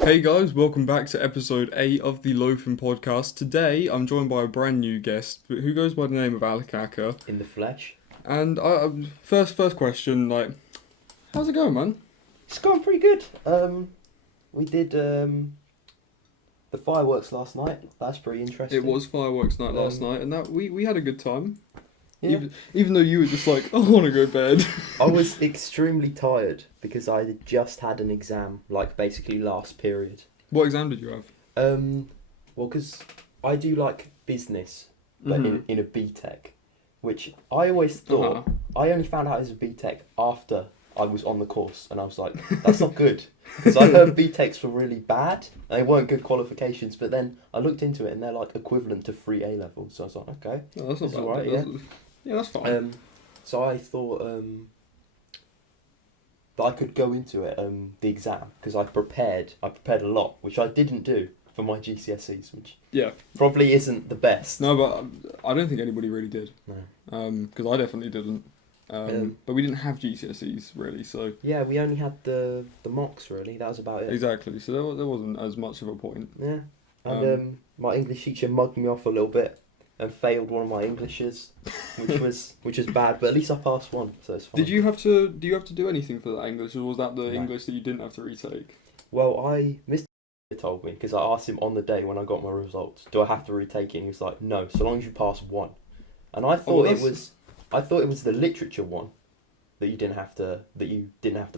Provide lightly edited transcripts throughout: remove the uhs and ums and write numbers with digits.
Hey guys, welcome back to episode 8 of the Loafing Podcast. Today I'm joined by a brand new guest who goes by the name of Alec. In the flesh. And first question, how's it going, man? It's going pretty good. We did the fireworks last night. That's pretty interesting. It was Fireworks Night last night, and that we had a good time. Yeah. Even though you were just like, I want to go to bed. I was extremely tired because I had just had an exam, like basically last period. What exam did you have? Well, because I do like business, but in a BTEC, which I always thought, I only found out it was a BTEC after I was on the course, and I was like, that's not good. Because I heard BTECs were really bad, and they weren't good qualifications, but then I looked into it, and they're like equivalent to 3 A-levels, so I was like, okay. Oh, that's not bad. Alright, yeah, that's fine. So I thought that I could go into it, the exam, because I prepared a lot, which I didn't do for my GCSEs, which probably isn't the best. No, but I don't think anybody really did. No. Because I definitely didn't. But we didn't have GCSEs really, so... Yeah, we only had the mocks, really. That was about it. Exactly, so there wasn't as much of a point. Yeah. And my English teacher mugged me off a little bit and failed one of my Englishes, which was bad, but at least I passed one, so it's fine. Do you have to do anything for that English, or was that the English that you didn't have to retake? Well, Mr. told me, because I asked him on the day when I got my results, do I have to retake it? And he was like, no, so long as you pass one. And I thought it was the literature one that you didn't have to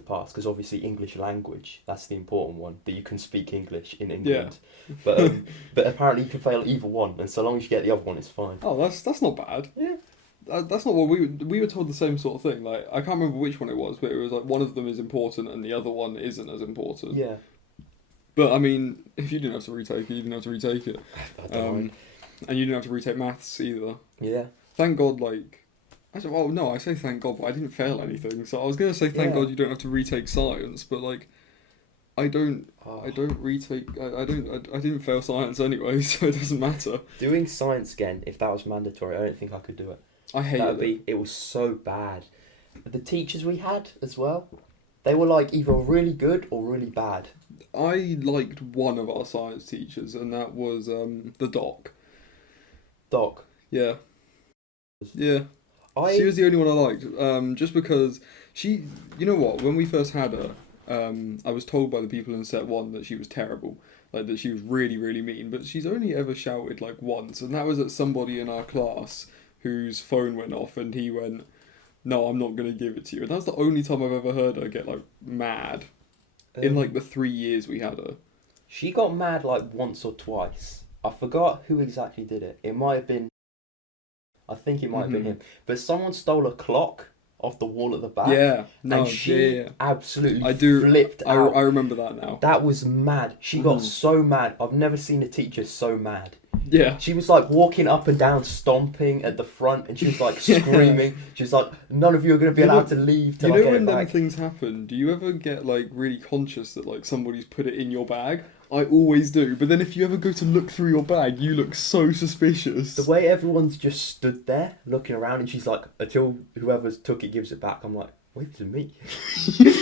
pass, because obviously English language, that's the important one, that you can speak English in England. Yeah. But apparently you can fail either one, and so long as you get the other one, it's fine. Oh, that's not bad. Yeah. That's not what we were told the same sort of thing. Like, I can't remember which one it was, but it was like one of them is important and the other one isn't as important. Yeah. But I mean, if you didn't have to retake it, you didn't have to retake it. And you didn't have to retake maths either. Yeah. Thank God, I say thank God, but I didn't fail anything. So I was gonna say thank God you don't have to retake science, but I didn't fail science anyway, so it doesn't matter. Doing science again, if that was mandatory, I don't think I could do it. I hated it. It was so bad. The teachers we had as well, they were either really good or really bad. I liked one of our science teachers, and that was the doc. Doc? Yeah. Yeah. She was the only one I liked, just because she... You know what? When we first had her, I was told by the people in set 1 that she was terrible. That she was really, really mean. But she's only ever shouted, once. And that was at somebody in our class whose phone went off and he went, no, I'm not going to give it to you. And that's the only time I've ever heard her get, mad. In, the 3 years we had her. She got mad, once or twice. I forgot who exactly did it. It might have been... I think it might have been him. But someone stole a clock off the wall at the back. Yeah. No, and she absolutely flipped out. I remember that now. That was mad. She got so mad. I've never seen a teacher so mad. Yeah. She was walking up and down, stomping at the front, and she was screaming. She was like, none of you are going to be allowed to leave till I get it back. You know when them things happen, do you ever get really conscious that somebody's put it in your bag? I always do, but then if you ever go to look through your bag, you look so suspicious. The way everyone's just stood there looking around, and she's like, until whoever's took it gives it back, I'm like, wait for me. You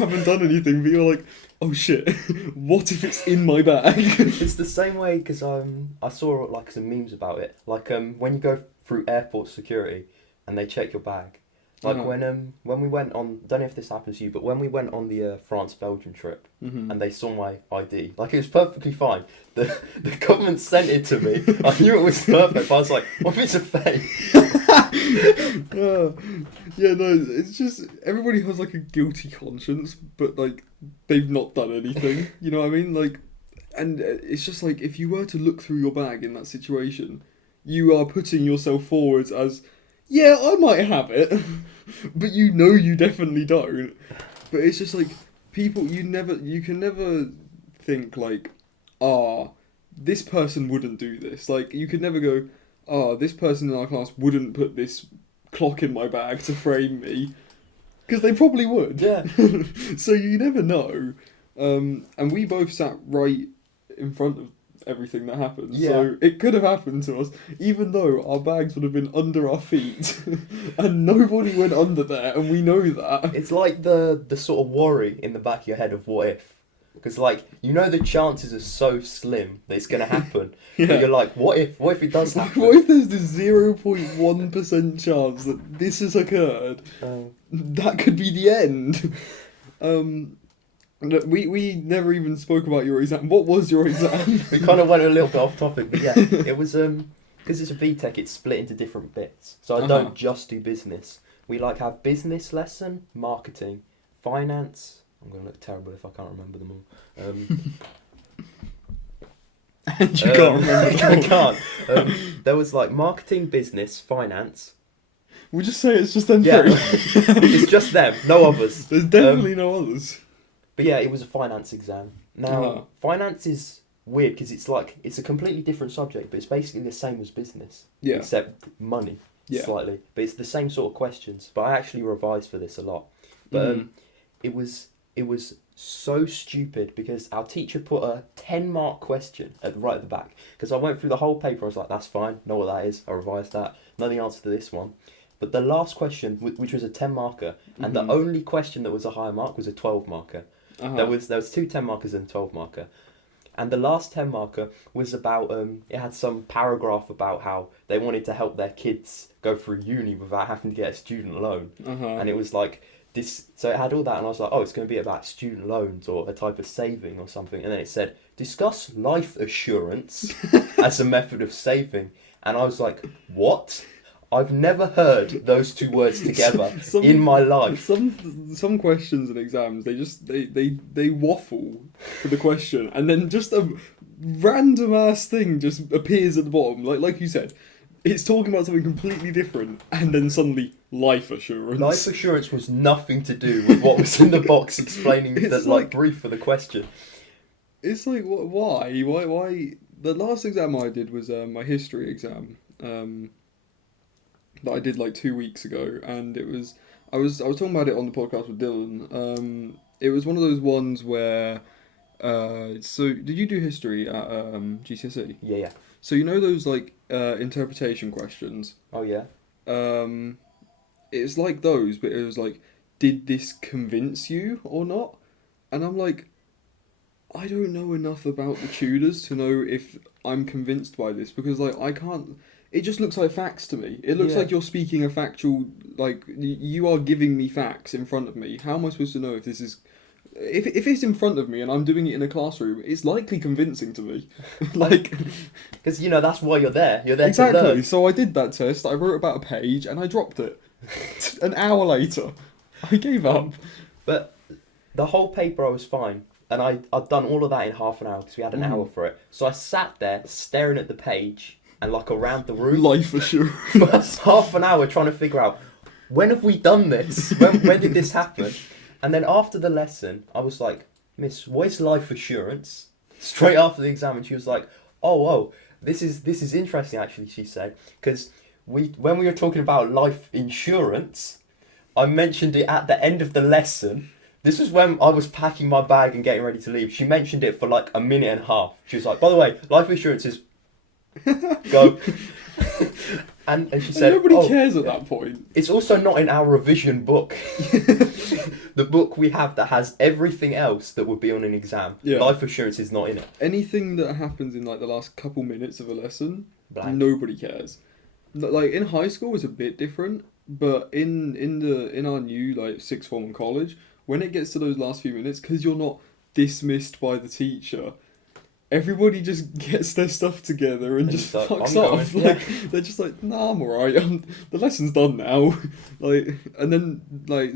haven't done anything, but you're like, oh shit, what if it's in my bag? It's the same way, because I saw some memes about it. When you go through airport security and they check your bag. When we went on, don't know if this happens to you, but when we went on the France-Belgium trip and they saw my ID, it was perfectly fine. The government sent it to me. I knew it was perfect, but I was like, what if it's a fake? It's just, everybody has a guilty conscience, but they've not done anything, you know what I mean? And it's just if you were to look through your bag in that situation, you are putting yourself forwards as... Yeah, I might have it, but you definitely don't. But it's just people, you can never think this person wouldn't do this. You could never go, this person in our class wouldn't put this clock in my bag to frame me. Because they probably would. Yeah. So you never know. And we both sat right in front of everything that happened. Yeah. So it could have happened to us, even though our bags would have been under our feet and nobody went under there, and we know that. It's like the sort of worry in the back of your head of what if. Because, like, you know the chances are so slim that it's going to happen. Yeah. But you're like, what if it does happen? What if there's this 0.1% chance that this has occurred? That could be the end. We never even spoke about your exam. What was your exam? We kind of went a little bit off topic, but yeah, it was because it's a BTEC, it's split into different bits. So I don't just do business. We like have business lesson, marketing, finance. I'm gonna look terrible if I can't remember them all. And you can't remember them all. I can't. There was like marketing, business, finance. We'll just say it's just them three. It's just them, no others. There's definitely no others. But yeah, it was a finance exam. Now, finance is weird because it's a completely different subject, but it's basically the same as business. Yeah. Except money, slightly. But it's the same sort of questions. But I actually revised for this a lot. But it was so stupid because our teacher put a 10-mark question right at the back. Because I went through the whole paper, I was like, that's fine, know what that is, I revised that. Know the answer to this one. But the last question, which was a 10-marker, and the only question that was a higher mark was a 12-marker. There was 2 10-markers and a 12-marker. And the last 10-marker was about, it had some paragraph about how they wanted to help their kids go through uni without having to get a student loan. And it was like, this, so it had all that, and I was like, oh, it's going to be about student loans or a type of saving or something. And then it said, discuss life assurance as a method of saving. And I was like, what? I've never heard those 2 words together in my life. Some questions and exams, they waffle for the question, and then just a random ass thing just appears at the bottom. Like you said, it's talking about something completely different, and then suddenly life assurance. Life assurance was nothing to do with what was in the box explaining the brief for the question. It's like, why? The last exam I did was my history exam. That I did like 2 weeks ago, and it was I was talking about it on the podcast with Dylan. It was one of those ones where so did you do history at GCSE? Yeah. So you know those like interpretation questions? Oh yeah. It's like those, but it was like, did this convince you or not? And I'm like, I don't know enough about the Tudors to know if I'm convinced by this, because like I can't. It just looks like facts to me. It looks like you're speaking a factual, like, you are giving me facts in front of me. How am I supposed to know if this is... If it's in front of me and I'm doing it in a classroom, it's likely convincing to me. Like... Because, you know, that's why you're there. You're there exactly. to learn. So I did that test, I wrote about a page, and I dropped it. An hour later. I gave up. But the whole paper I was fine. And I'd done all of that in half an hour because we had an hour for it. So I sat there staring at the page... and like around the room. Life assurance. For half an hour trying to figure out, when have we done this? When did this happen? And then after the lesson, I was like, Miss, what is life assurance? Straight after the exam, and she was like, oh, this is interesting actually, she said, because when we were talking about life insurance, I mentioned it at the end of the lesson. This was when I was packing my bag and getting ready to leave. She mentioned it for like a minute and a half. She was like, by the way, life insurance is... go. and she said, nobody cares at that point. It's also not in our revision book. The book we have that has everything else that would be on an exam. Life assurance is not in it. Anything that happens in like the last couple minutes of a lesson, Blank. Nobody cares. Like in high school it's a bit different, but in our new like sixth form and college, when it gets to those last few minutes, because you're not dismissed by the teacher, everybody just gets their stuff together and just fucks off. They're just like, nah, I'm alright. The lesson's done now. And then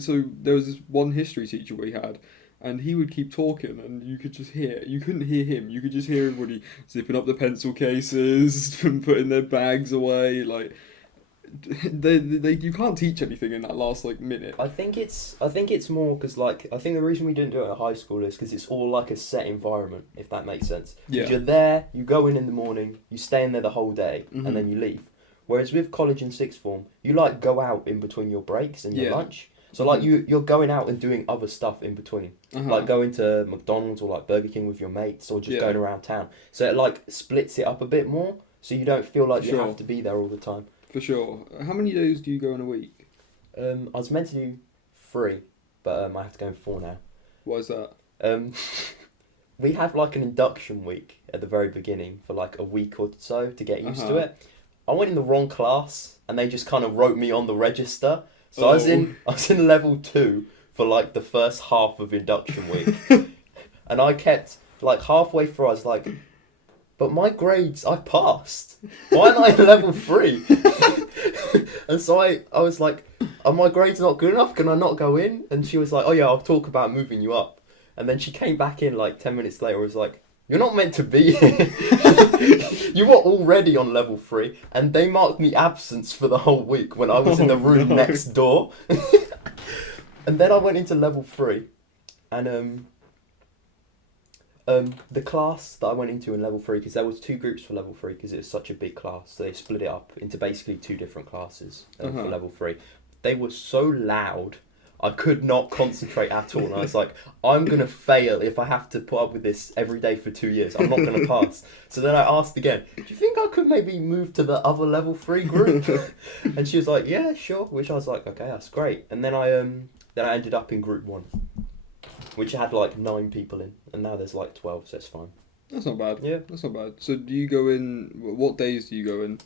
so there was this one history teacher we had, and he would keep talking, and you could just hear. You couldn't hear him. You could just hear everybody zipping up the pencil cases and putting their bags away. Like, you can't teach anything in that last minute. I think it's more because I think the reason we didn't do it at high school is because it's all like a set environment, if that makes sense. Yeah. You're there, you go in the morning, you stay in there the whole day, and then you leave. Whereas with college and sixth form, you go out in between your breaks and your lunch. So you're going out and doing other stuff in between, like going to McDonald's or Burger King with your mates, or just going around town. So it splits it up a bit more, so you don't feel like you have to be there all the time. For sure. How many days do you go in a week? I was meant to do 3, but I have to go in 4 now. Why is that? we have like an induction week at the very beginning for like a week or so to get used to it. I went in the wrong class and they just kind of wrote me on the register. So I was in level 2 for like the first half of induction week. And I kept like halfway through I was like, but my grades, I passed. Why am I in level 3? And so I was like, are my grades not good enough? Can I not go in? And she was like, oh yeah, I'll talk about moving you up. And then she came back in like 10 minutes later and was like, you're not meant to be here. You were already on level 3. And they marked me absence for the whole week when I was in the room next door. And then I went into level 3. And the class that I went into in level 3, because there was 2 groups for level 3 because it was such a big class, so they split it up into basically 2 different classes for level 3. They were so loud, I could not concentrate at all, and I was like, I'm going to fail if I have to put up with this every day for 2 years. I'm not going to pass. So then I asked again, do you think I could maybe move to the other level 3 group? And she was like, yeah, sure, which I was like, okay, that's great. And then I ended up in group 1. Which had like 9 people in, and now there's like 12, so it's fine. That's not bad. Yeah. That's not bad. So do you go in, what days do you go in?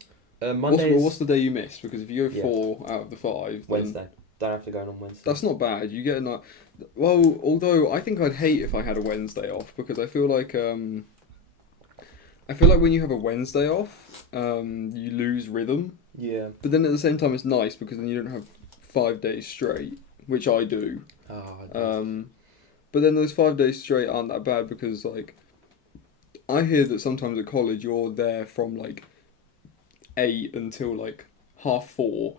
Mondays. What's the day you miss? Because if you go 4 out of the 5... Wednesday. Don't have to go in on Wednesday. That's not bad. You get a night... Well, although I think I'd hate if I had a Wednesday off, because I feel like when you have a Wednesday off, you lose rhythm. Yeah. But then at the same time it's nice, because then you don't have 5 days straight, which I do. But then those 5 days straight aren't that bad because, like, I hear that sometimes at college you're there from, like, 8 until, like, 4:30.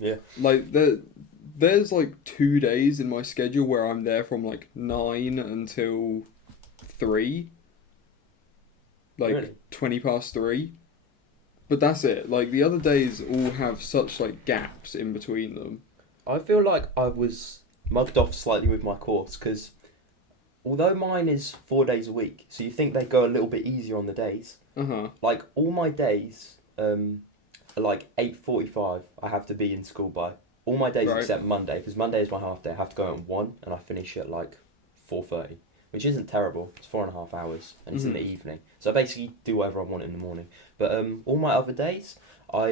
Yeah. Like, there's, like, 2 days in my schedule where I'm there from, like, 9 until 3. Like, really? 20 past 3. But that's it. Like, the other days all have such, like, gaps in between them. I feel like I was mugged off slightly with my course, because although mine is 4 days a week, so you think they go a little bit easier on the days. Like, all my days are like 8:45 I have to be in school by. All my days except Monday, because Monday is my half day. I have to go at 1 and I finish at like 4:30, which isn't terrible. It's 4.5 hours and it's in the evening. So I basically do whatever I want in the morning. But all my other days, I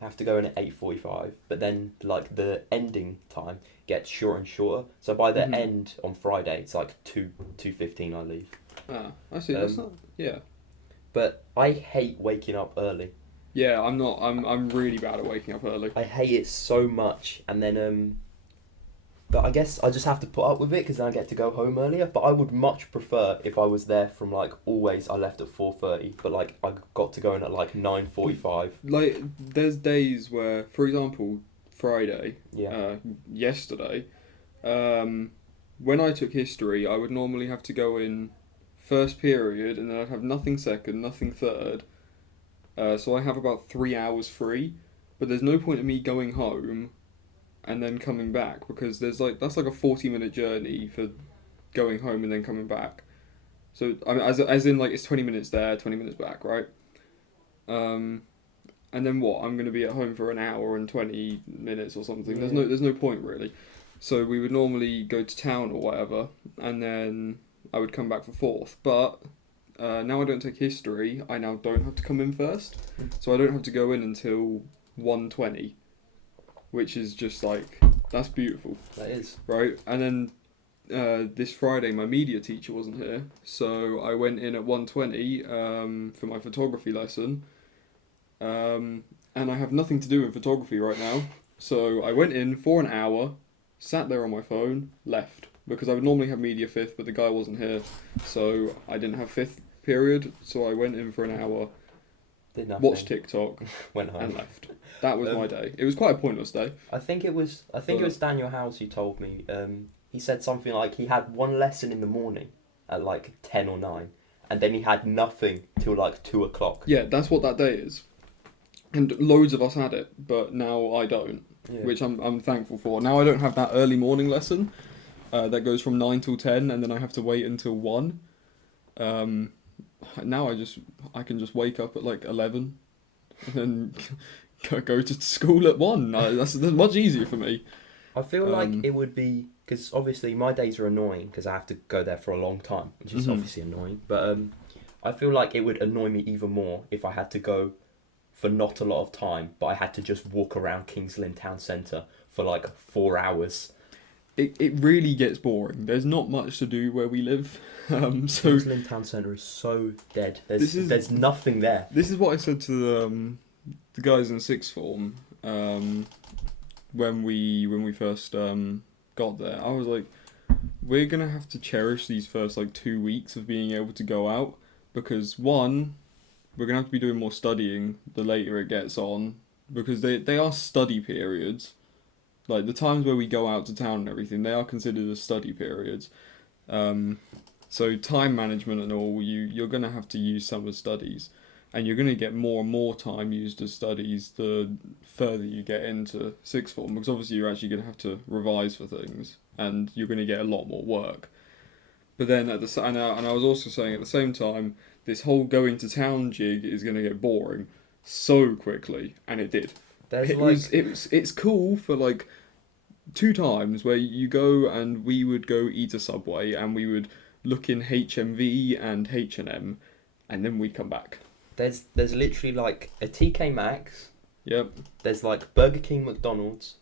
have to go in at 8:45, but then like the ending time gets shorter and shorter. So by the end on Friday, it's like 2:15 I leave. Ah, I see. That's not... Yeah. But I hate waking up early. Yeah, I'm not. I'm really bad at waking up early. I hate it so much, and then but I guess I just have to put up with it because then I get to go home earlier. But I would much prefer if I was there from like always. I left at 4:30, but like I got to go in at like 9:45. Like there's days where, for example, Friday. Yeah. Yesterday, when I took history, I would normally have to go in first period, and then I'd have nothing second, nothing third. So I have about 3 hours free, but there's no point in me going home and then coming back, because that's like a 40-minute journey for going home and then coming back. So I mean, as in like it's 20 minutes there, 20 minutes back, right? And then what? I'm going to be at home for an hour and 20 minutes or something. Yeah. There's no point really. So we would normally go to town or whatever, and then I would come back for fourth. But now I don't take history, I now don't have to come in first. So I don't have to go in until 1:20, which is just like, that's beautiful. That is. Right? And then this Friday my media teacher wasn't here, so I went in at 1:20 for my photography lesson. And I have nothing to do in photography right now. So I went in for an hour, sat there on my phone, left. Because I would normally have media fifth, but the guy wasn't here. So I didn't have fifth period, so I went in for an hour, Did nothing. watched TikTok, went home and left. That was my day. It was quite a pointless day. I think it was Daniel Howes who told me. He said something like he had one lesson in the morning at like 10 or 9, and then he had nothing till like 2 o'clock. Yeah, that's what that day is. And loads of us had it, but now I don't, which I'm thankful for. Now I don't have that early morning lesson that goes from 9 till 10, and then I have to wait until 1. Now I can just wake up at like 11 and then go to school at 1. That's much easier for me. I feel like it would be, because obviously my days are annoying because I have to go there for a long time, which is obviously annoying. But I feel like it would annoy me even more if I had to go for not a lot of time, but I had to just walk around Kings Lynn Town Centre for like 4 hours. It really gets boring. There's not much to do where we live. So Kings Lynn Town Centre is so dead. There's nothing there. This is what I said to the guys in sixth form when we first got there. I was like, we're gonna have to cherish these first like 2 weeks of being able to go out, because one, we're gonna have to be doing more studying the later it gets on, because they are study periods. Like, the times where we go out to town and everything, they are considered as study periods. So time management and all, you're going to have to use some as studies. And you're going to get more and more time used as studies the further you get into sixth form. Because obviously you're actually going to have to revise for things. And you're going to get a lot more work. But then, and I was also saying at the same time, this whole going to town jig is going to get boring so quickly. And it did. It's cool for like 2 times where you go and we would go eat a Subway and we would look in HMV and H&M and then we'd come back. There's literally like a TK Maxx. Yep. There's like Burger King, McDonald's,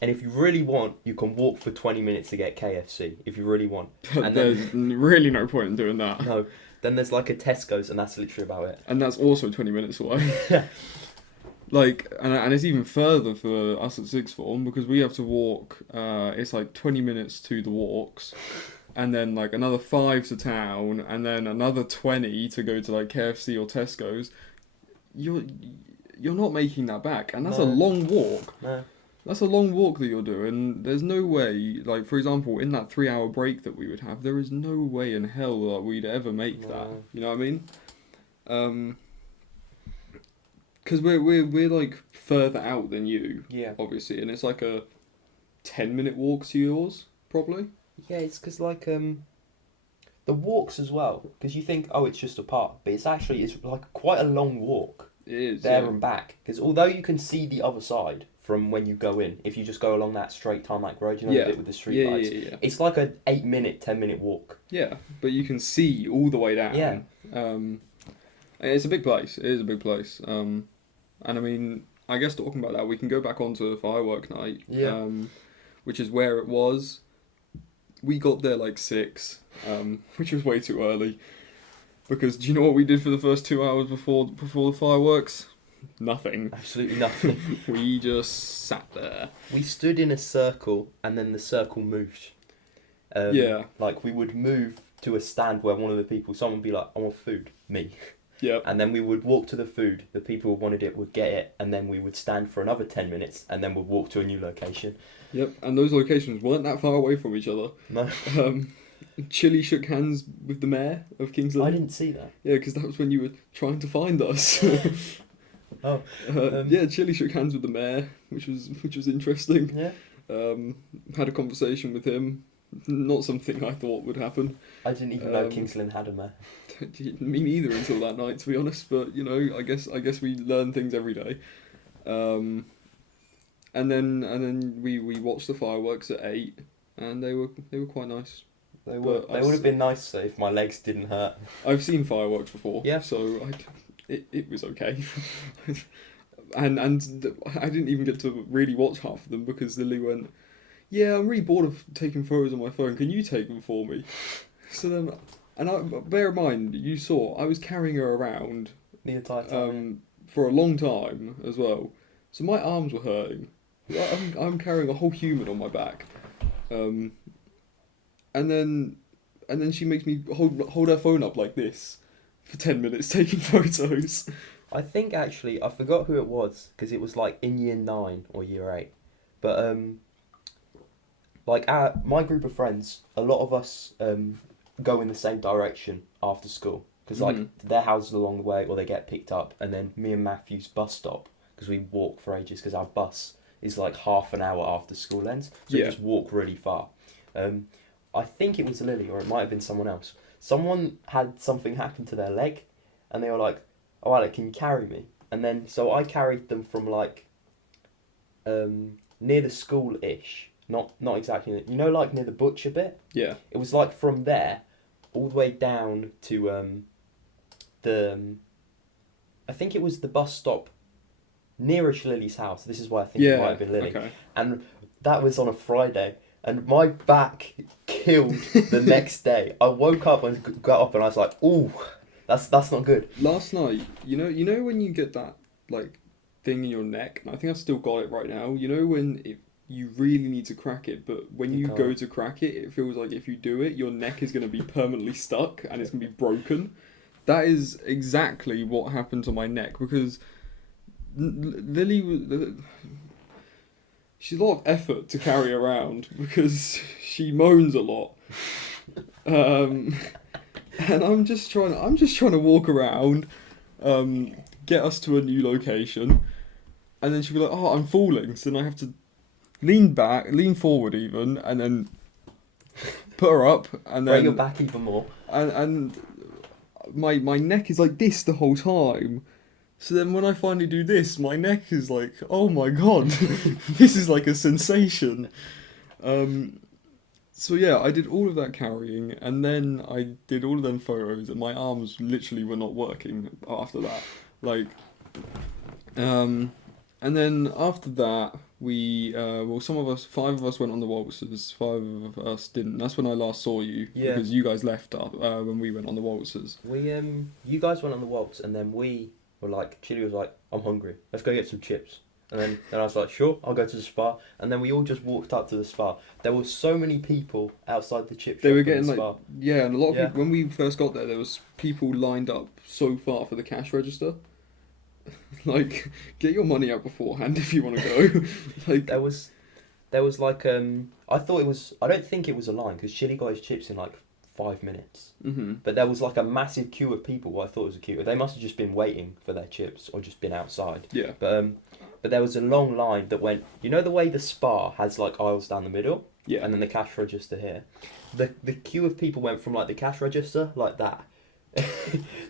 and if you really want, you can walk for 20 minutes to get KFC if you really want. But and there's really no point in doing that. No. Then there's like a Tesco's and that's literally about it. And that's also 20 minutes away. Like, and it's even further for us at sixth form because we have to walk, it's like 20 minutes to the walks, and then like another 5 to town, and then another 20 to go to like KFC or Tesco's. You're not making that back, and that's a long walk. No. That's a long walk that you're doing. There's no way, like, for example, in that 3-hour break that we would have, there is no way in hell that we'd ever make that. You know what I mean? Because we're like further out than you, obviously, and it's like a 10-minute walk to yours, probably. Yeah, it's because like the walks as well, because you think, oh, it's just a park, but it's like quite a long walk. It is there and back, because although you can see the other side from when you go in, if you just go along that straight tarmac road, you know, the bit with the street lights, it's like a 8-minute, 10-minute walk. Yeah, but you can see all the way down. Yeah. It's a big place. It is a big place. And I mean, I guess talking about that, we can go back onto Firework Night, which is where it was. We got there like 6, which was way too early. Because do you know what we did for the first 2 hours before the fireworks? Nothing. Absolutely nothing. We just sat there. We stood in a circle, and then the circle moved. Like, we would move to a stand where someone would be like, I want food. Me. Yep. And then we would walk to the food. The people who wanted it would get it, and then we would stand for another 10 minutes, and then we'd walk to a new location. Yep, and those locations weren't that far away from each other. No. Chili shook hands with the mayor of Kings Lynn. I didn't see that. Yeah, because that was when you were trying to find us. Chili shook hands with the mayor, which was interesting. Yeah. Had a conversation with him. Not something I thought would happen. I didn't even know Kings Lynn had a mayor. Me neither until that night, to be honest. But you know, I guess we learn things every day. And then we watched the fireworks at 8, and they were quite nice. They would have been nice if my legs didn't hurt. I've seen fireworks before, yeah. So it was okay. and I didn't even get to really watch half of them because Lily went, yeah, I'm really bored of taking photos on my phone. Can you take them for me? So then, bear in mind, you saw I was carrying her around the entire time for a long time as well. So my arms were hurting. I'm carrying a whole human on my back. And then she makes me hold her phone up like this for 10 minutes taking photos. I think actually, I forgot who it was, because it was like in year 9 or year 8. But like my group of friends, a lot of us go in the same direction after school. Because like their houses are along the way, or they get picked up. And then me and Matthew's bus stop, because we walk for ages, because our bus is like half an hour after school ends. So we just walk really far. I think it was Lily, or it might have been someone else. Someone had something happen to their leg, and they were like, oh, Alec, can you carry me? And then, so I carried them from like, near the school-ish, Not exactly. You know, like near the butcher bit. Yeah. It was like from there, all the way down to I think it was the bus stop nearest Lily's house. This is why I think it might have been Lily. Okay. And that was on a Friday. And my back killed the next day. I woke up and got up and I was like, ooh, that's not good. Last night, you know when you get that like thing in your neck, and I think I've still got it right now. You know when you really need to crack it, but when you go to crack it, it feels like if you do it, your neck is going to be permanently stuck and it's going to be broken. That is exactly what happened to my neck, because Lily was... She's a lot of effort to carry around because she moans a lot, and I'm just trying to walk around, get us to a new location, and then she'll be like, "Oh, I'm falling," so then I have to lean forward even, and then put her up, and then break your back even more, and my neck is like this the whole time. So then when I finally do this, my neck is like, oh my god, this is like a sensation. So yeah, I did all of that carrying, and then I did all of them photos, and my arms literally were not working after that. Like, and then after that, we, some of us, 5 of us went on the waltzes, 5 of us didn't. That's when I last saw you, because you guys left when we went on the waltzes. You guys went on the waltz, and then we... like, Chili was like, I'm hungry, let's go get some chips. And then I was like, sure, I'll go to the spa. And then we all just walked up to the spa. There were so many people outside the chip shop. They were getting the spa. and a lot of people, when we first got there was people lined up so far for the cash register. Like, get your money out beforehand if you want to go. Like, there was like, I don't think it was a line, because Chili got his chips in like 5 minutes. Mm-hmm. But there was like a massive queue of people. What I thought was a queue. They must have just been waiting for their chips or just been outside. Yeah. But there was a long line that went. You know the way the spa has like aisles down the middle. Yeah. And then the cash register here. The queue of people went from like the cash register like that.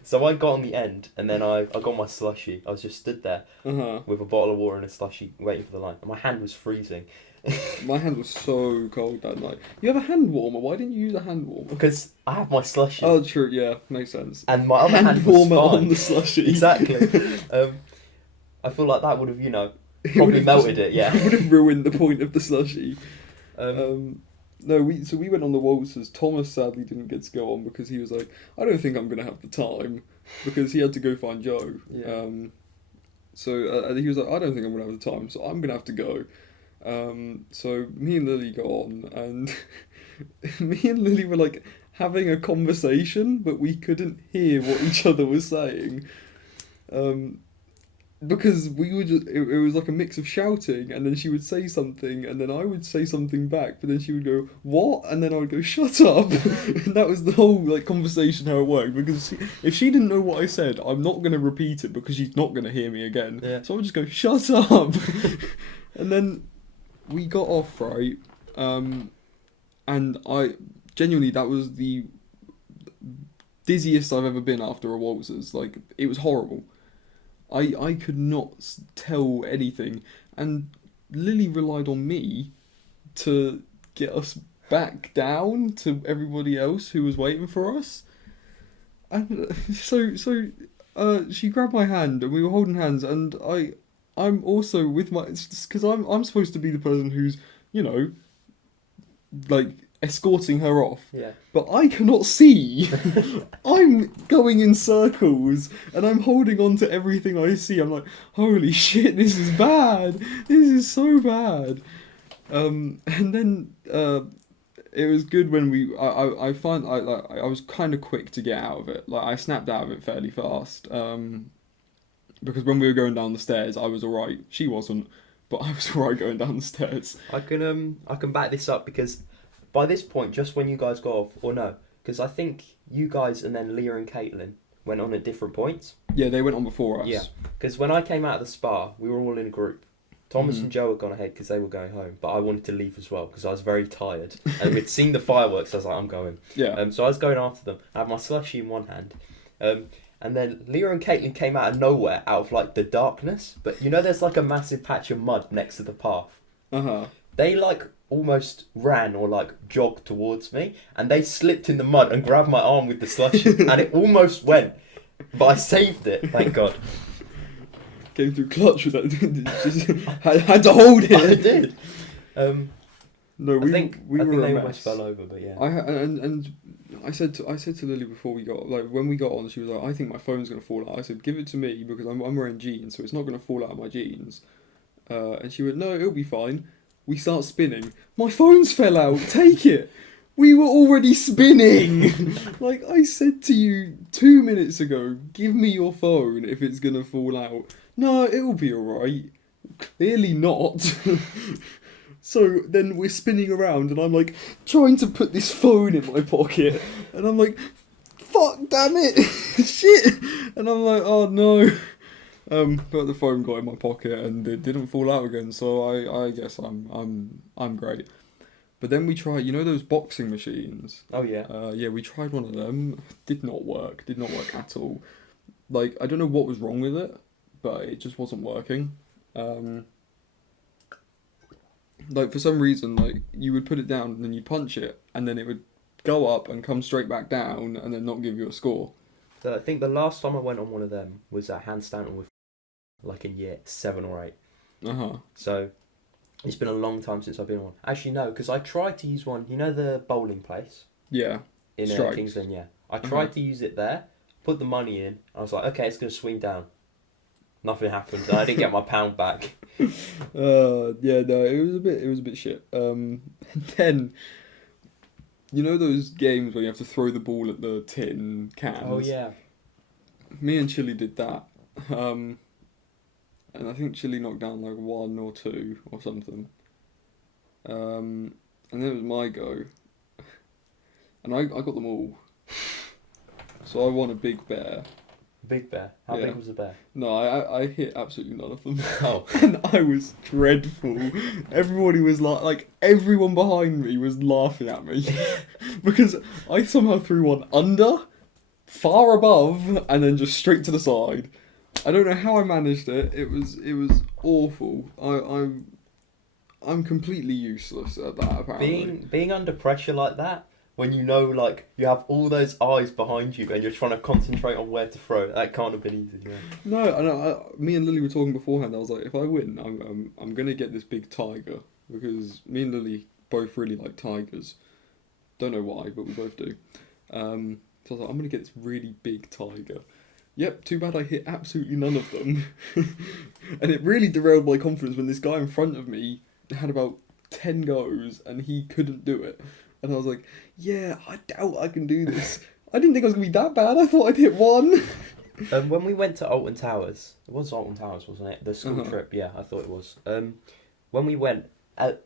So I got on the end, and then I got my slushie. I was just stood there with a bottle of water and a slushie waiting for the line, and my hand was freezing. My hand was so cold that night. You have a hand warmer. Why didn't you use a hand warmer? Because I have my slushie. Oh, true. Yeah, makes sense. And my other hand warmer was fine. on the slushie. Exactly. I feel like that would have, probably melted it. Yeah. It would have ruined the point of the slushie. No, we went on the waltzes. Thomas sadly didn't get to go on because he was like, I don't think I'm gonna have the time, because he had to go find Joe. Yeah. So he was like, I don't think I'm gonna have the time, so I'm gonna have to go. So me and Lily got on, and me and Lily were like having a conversation, but we couldn't hear what each other was saying. Because we would just, it was like a mix of shouting, and then she would say something, and then I would say something back, but then she would go, what? And then I would go, shut up. And that was the whole like conversation, how it worked, because if she didn't know what I said, I'm not going to repeat it because she's not going to hear me again. Yeah. So I would just go, shut up. And then we got off, right? And I genuinely, that was the dizziest I've ever been after a waltzes. Like, it was horrible. I could not tell anything, and Lily relied on me to get us back down to everybody else who was waiting for us. And so she grabbed my hand, and we were holding hands, and I'm also with my, because I'm supposed to be the person who's, like, escorting her off. Yeah. But I cannot see. I'm going in circles, and I'm holding on to everything I see. I'm like, holy shit, this is bad. This is so bad. And then it was good when I was kind of quick to get out of it. Like, I snapped out of it fairly fast. Because when we were going down the stairs, I was alright. She wasn't, but I was alright going down the stairs. I can back this up, because by this point, just when you guys got off, or no, because I think you guys and then Leah and Caitlin went on at different points. Yeah, they went on before us. Yeah, because when I came out of the spa, we were all in a group. Thomas and Joe had gone ahead because they were going home, but I wanted to leave as well because I was very tired. And we'd seen the fireworks, so I was like, I'm going. Yeah. So I was going after them. I had my slushie in one hand. And then Leah and Caitlin came out of nowhere, out of like the darkness. But there's like a massive patch of mud next to the path. Uh-huh. They like almost ran or like jogged towards me, and they slipped in the mud and grabbed my arm with the slushy, and it almost went, but I saved it, thank God. Came through clutch with that. Just had to hold it. I did. No, I think they almost fell over, but yeah. I said to Lily before we got, like, when we got on, she was like, I think my phone's gonna fall out. I said, give it to me because I'm wearing jeans, so it's not gonna fall out of my jeans. And she went, no, it'll be fine. We start spinning. My phone's fell out. Take it. We were already spinning. Like I said to you 2 minutes ago, give me your phone if it's gonna fall out. No, it'll be alright. Clearly not. So then we're spinning around and I'm like trying to put this phone in my pocket and I'm like, fuck, damn it, shit. And I'm like, oh no. But the phone got in my pocket and it didn't fall out again, so I guess I'm great. But then we tried, you know those boxing machines? Oh yeah. Yeah, we tried one of them. Did not work at all. Like, I don't know what was wrong with it, but it just wasn't working. Like, for some reason, like, you would put it down and then you'd punch it and then it would go up and come straight back down and then not give you a score. So I think the last time I went on one of them was at Stanton with, like, in year 7 or 8. Uh-huh. So it's been a long time since I've been on one. Actually, no, because I tried to use one, you know the bowling place? Yeah. In King's Lynn, yeah. I tried to use it there, put the money in, I was like, okay, it's going to swing down. Nothing happened, and I didn't get my £1 back. Yeah, no, it was a bit shit. And then, you know those games where you have to throw the ball at the tin cans? Oh yeah. Me and Chili did that. And I think Chili knocked down like 1 or 2 or something. And then it was my go. And I got them all. So I won a big bear. Big bear? How big was the bear? No, I hit absolutely none of them. Oh. And I was dreadful. Everybody was like everyone behind me was laughing at me. Because I somehow threw one under, far above, and then just straight to the side. I don't know how I managed it. It was awful. I'm completely useless at that, apparently. Being under pressure like that, when you know, like, you have all those eyes behind you and you're trying to concentrate on where to throw, that can't have been easy. Yeah. No, me and Lily were talking beforehand. I was like, if I win, I'm gonna get this big tiger because me and Lily both really like tigers. Don't know why, but we both do. So I was like, I'm gonna get this really big tiger. Yep, too bad I hit absolutely none of them. And it really derailed my confidence when this guy in front of me had about 10 goes and he couldn't do it. And I was like, yeah, I doubt I can do this. I didn't think I was going to be that bad. I thought I'd hit 1. When we went to Alton Towers, it was Alton Towers, wasn't it? The school trip, yeah, I thought it was. When we went,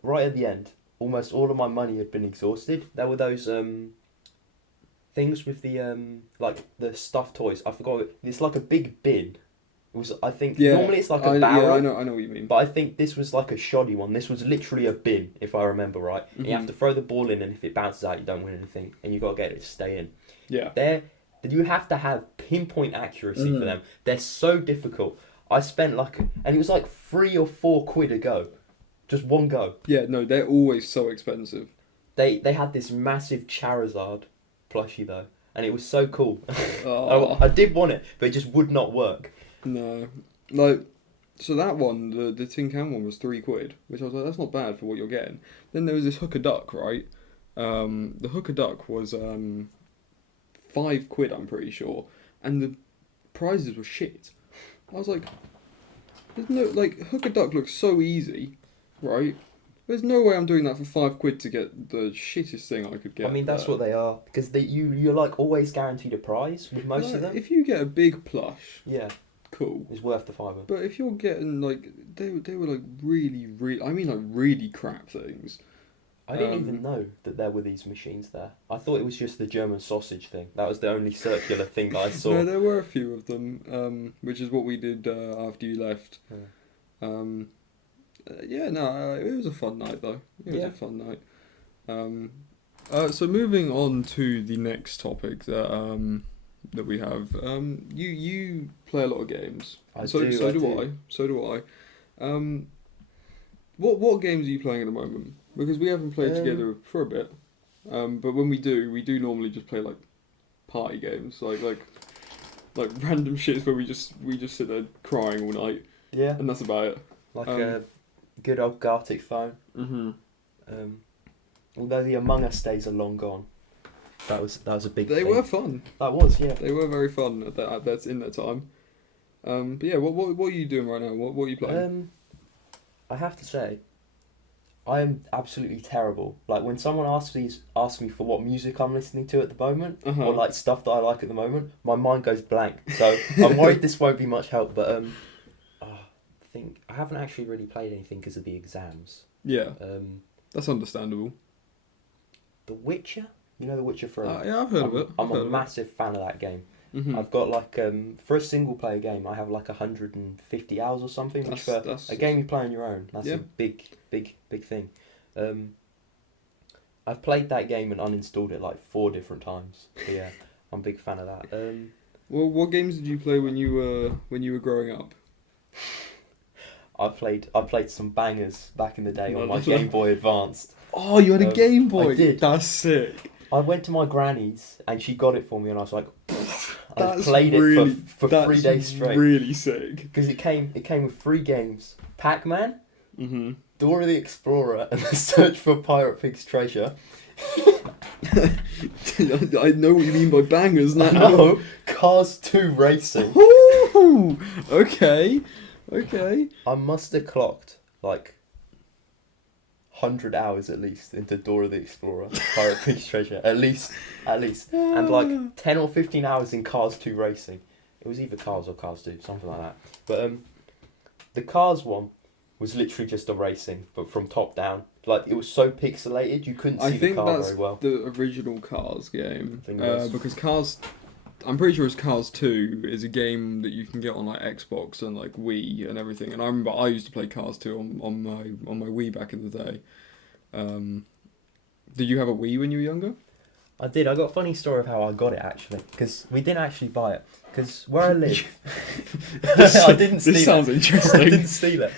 right at the end, almost all of my money had been exhausted. There were those things with the like the stuffed toys. I forgot. It's like a big bin. It was, I think, normally it's like a barrel. Yeah, I know what you mean. But I think this was like a shoddy one. This was literally a bin, if I remember right. Mm-hmm. And you have to throw the ball in, and if it bounces out, you don't win anything, and you got to get it to stay in. Yeah. You have to have pinpoint accuracy for them. They're so difficult. I spent and it was like £3 or £4 a go, just one go. Yeah, no, they're always so expensive. They had this massive Charizard plushie though, and it was so cool. Oh. I did want it, but it just would not work. No, like, so that one, the tin can one was £3, which I was like, that's not bad for what you're getting. Then there was this hooker duck, right? The hooker duck was £5, I'm pretty sure, and the prizes were shit. I was like, there's no, like, hooker duck looks so easy, right? There's no way I'm doing that for £5 to get the shittest thing I could get. I mean, that's what they are, because you're like always guaranteed a prize with most of them. If you get a big plush, yeah, cool, it's worth the £5. But if you're getting like they were like really, I mean like really crap things. I didn't even know that there were these machines there. I thought it was just the German sausage thing. That was the only circular thing that I saw. No, there were a few of them, which is what we did after you left. Yeah. It was a fun night though. It was a fun night. So moving on to the next topic that we have. You play a lot of games. So do I. What games are you playing at the moment? Because we haven't played together for a bit. But when we do normally just play like party games, like random shits where we just sit there crying all night. Yeah. And that's about it. Like a good old Gartic phone. Mhm. Although the Among Us days are long gone. That was a big. They were fun. That was, yeah. They were very fun that's in that time. But yeah, what are you doing right now? What are you playing? I have to say, I am absolutely terrible. Like when someone asks me for what music I'm listening to at the moment, or like stuff that I like at the moment, my mind goes blank. So I'm worried this won't be much help. But I think I haven't actually really played anything because of the exams. Yeah. That's understandable. The Witcher. You know The Witcher 3? Yeah, I've heard of it. I'm a massive fan of that game. Mm-hmm. I've got like for a single player game, I have like 150 hours or something. Which for a game you play on your own, that's a big thing. I've played that game and uninstalled it like 4 different times. So yeah, I'm a big fan of that. Well, what games did you play when you were growing up? I played some bangers back in the day on my Game Boy Advanced. Oh, you had a Game Boy? I did. That's sick. I went to my granny's and she got it for me, and I was like, I played it for 3 days straight. Really sick. Because it came with 3 games: Pac-Man, Dora the Explorer, and The Search for Pirate Pig's Treasure. I know what you mean by bangers now. No, Cars 2 Racing. Ooh, okay. I must have clocked like 100 hours at least into Dora the Explorer, Pirate Pig's Treasure, at least, and like 10 or 15 hours in Cars 2 Racing. It was either Cars or Cars 2, something like that. But the Cars one was literally just a racing, but from top down. Like it was so pixelated, you couldn't see the car very well. I think that's the original Cars game, because Cars. I'm pretty sure it's Cars 2 is a game that you can get on like Xbox and like Wii and everything. And I remember I used to play Cars 2 on my Wii back in the day. Did you have a Wii when you were younger? I did. I got a funny story of how I got it actually, because we didn't actually buy it. Because where I live, I didn't steal it. This sounds interesting. I didn't steal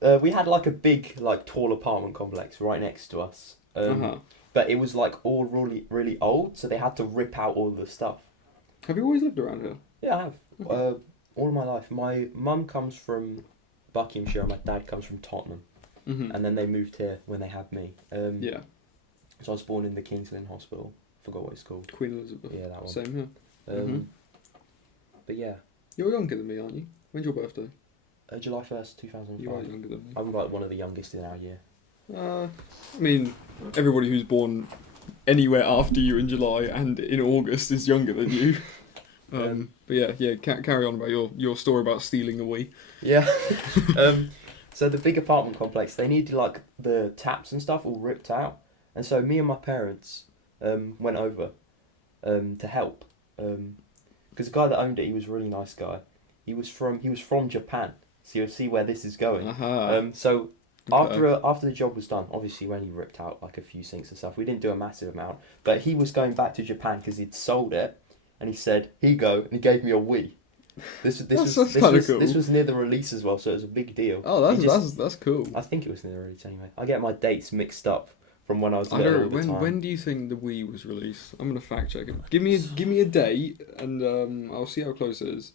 it. We had like a big, like tall apartment complex right next to us. But it was like all really old, so they had to rip out all the stuff. Have you always lived around here? Yeah, I have. Okay. All of my life. My mum comes from Buckinghamshire, and my dad comes from Tottenham. And then they moved here when they had me. Yeah. So I was born in the King's Lynn Hospital. Forgot what it's called. Queen Elizabeth. Yeah, that one. Same here. But yeah. You're younger than me, aren't you? When's your birthday? July 1st, 2005. You are younger than me. I'm like one of the youngest in our year. I mean, everybody who's born anywhere after you in July and in August is younger than you. But yeah, carry on about your story about stealing a Wii. Yeah. So the big apartment complex, they needed like the taps and stuff all ripped out, and so me and my parents went over to help, because the guy that owned it, he was a really nice guy. He was from Japan, so you'll see where this is going. So. Okay. After the job was done, obviously we only ripped out like a few sinks and stuff. We didn't do a massive amount, but he was going back to Japan because he'd sold it, and he said, "Here you go," and he gave me a Wii. This was near the release as well, so it was a big deal. Oh, that's cool. I think it was near the release anyway. I get my dates mixed up from when I was little all the time. When do you think the Wii was released? I'm gonna fact check it. Give me a date, and I'll see how close it is.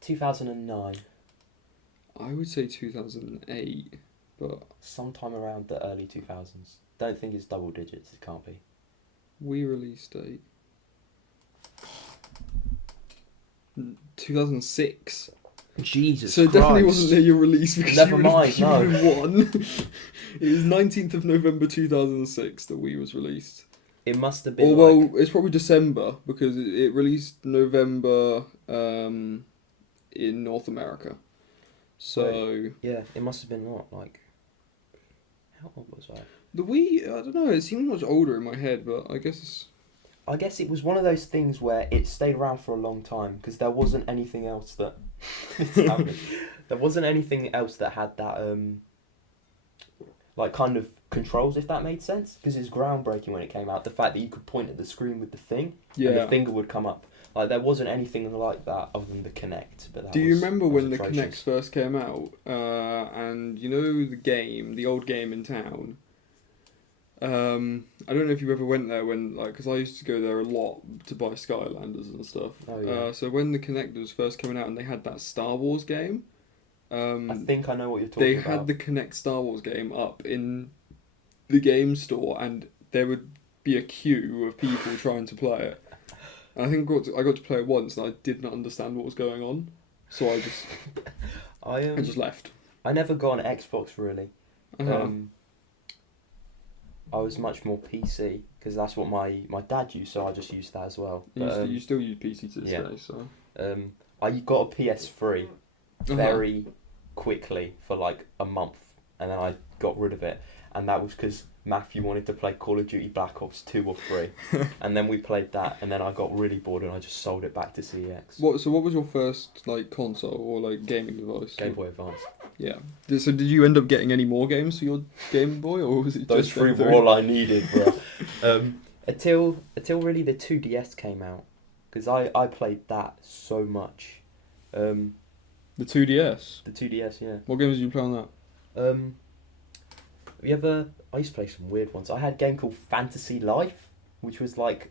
2009. I would say 2008, but sometime around the early 2000s. Don't think it's double digits. It can't be. Wii release date 2006. Jesus. So it definitely wasn't near your release because Never mind. You would have won. It was 19th of November 2006 that Wii was released. It must have been. Well, it's probably December because it released November in North America. So yeah, it must have been what, like, how old was I? The Wii, I don't know. It seemed much older in my head, but I guess it was one of those things where it stayed around for a long time because there wasn't anything else that there wasn't anything else that had that like kind of controls, if that made sense, because it's groundbreaking when it came out. The fact that you could point at the screen with the thing and the finger would come up. Like there wasn't anything like that other than the Kinect. But do you remember when the atrocious. Kinect first came out? And you know the old game in town. I don't know if you ever went there because I used to go there a lot to buy Skylanders and stuff. Oh, yeah. So when the Kinect was first coming out and they had that Star Wars game, I think I know what you're talking about. They had the Kinect Star Wars game up in the game store, and there would be a queue of people trying to play it. And I think I got to play it once, and I did not understand what was going on, so I just I just left. I never got an Xbox really. Uh-huh. I was much more PC because that's what my dad used, so I just used that as well. You still use PC to this day, so. I got a PS3 very quickly for like a month, and then I got rid of it, and that was because Matthew wanted to play Call of Duty Black Ops 2 or 3, and then we played that, and then I got really bored and I just sold it back to CEX. What was your first like console or like gaming device? Game Boy Advance. Yeah. So did you end up getting any more games for your Game Boy, or was it those just three were all I needed, bro? Until really the 2DS came out, because I played that so much. The 2DS. The 2DS, yeah. What games did you play on that? I used to play some weird ones. I had a game called Fantasy Life, which was like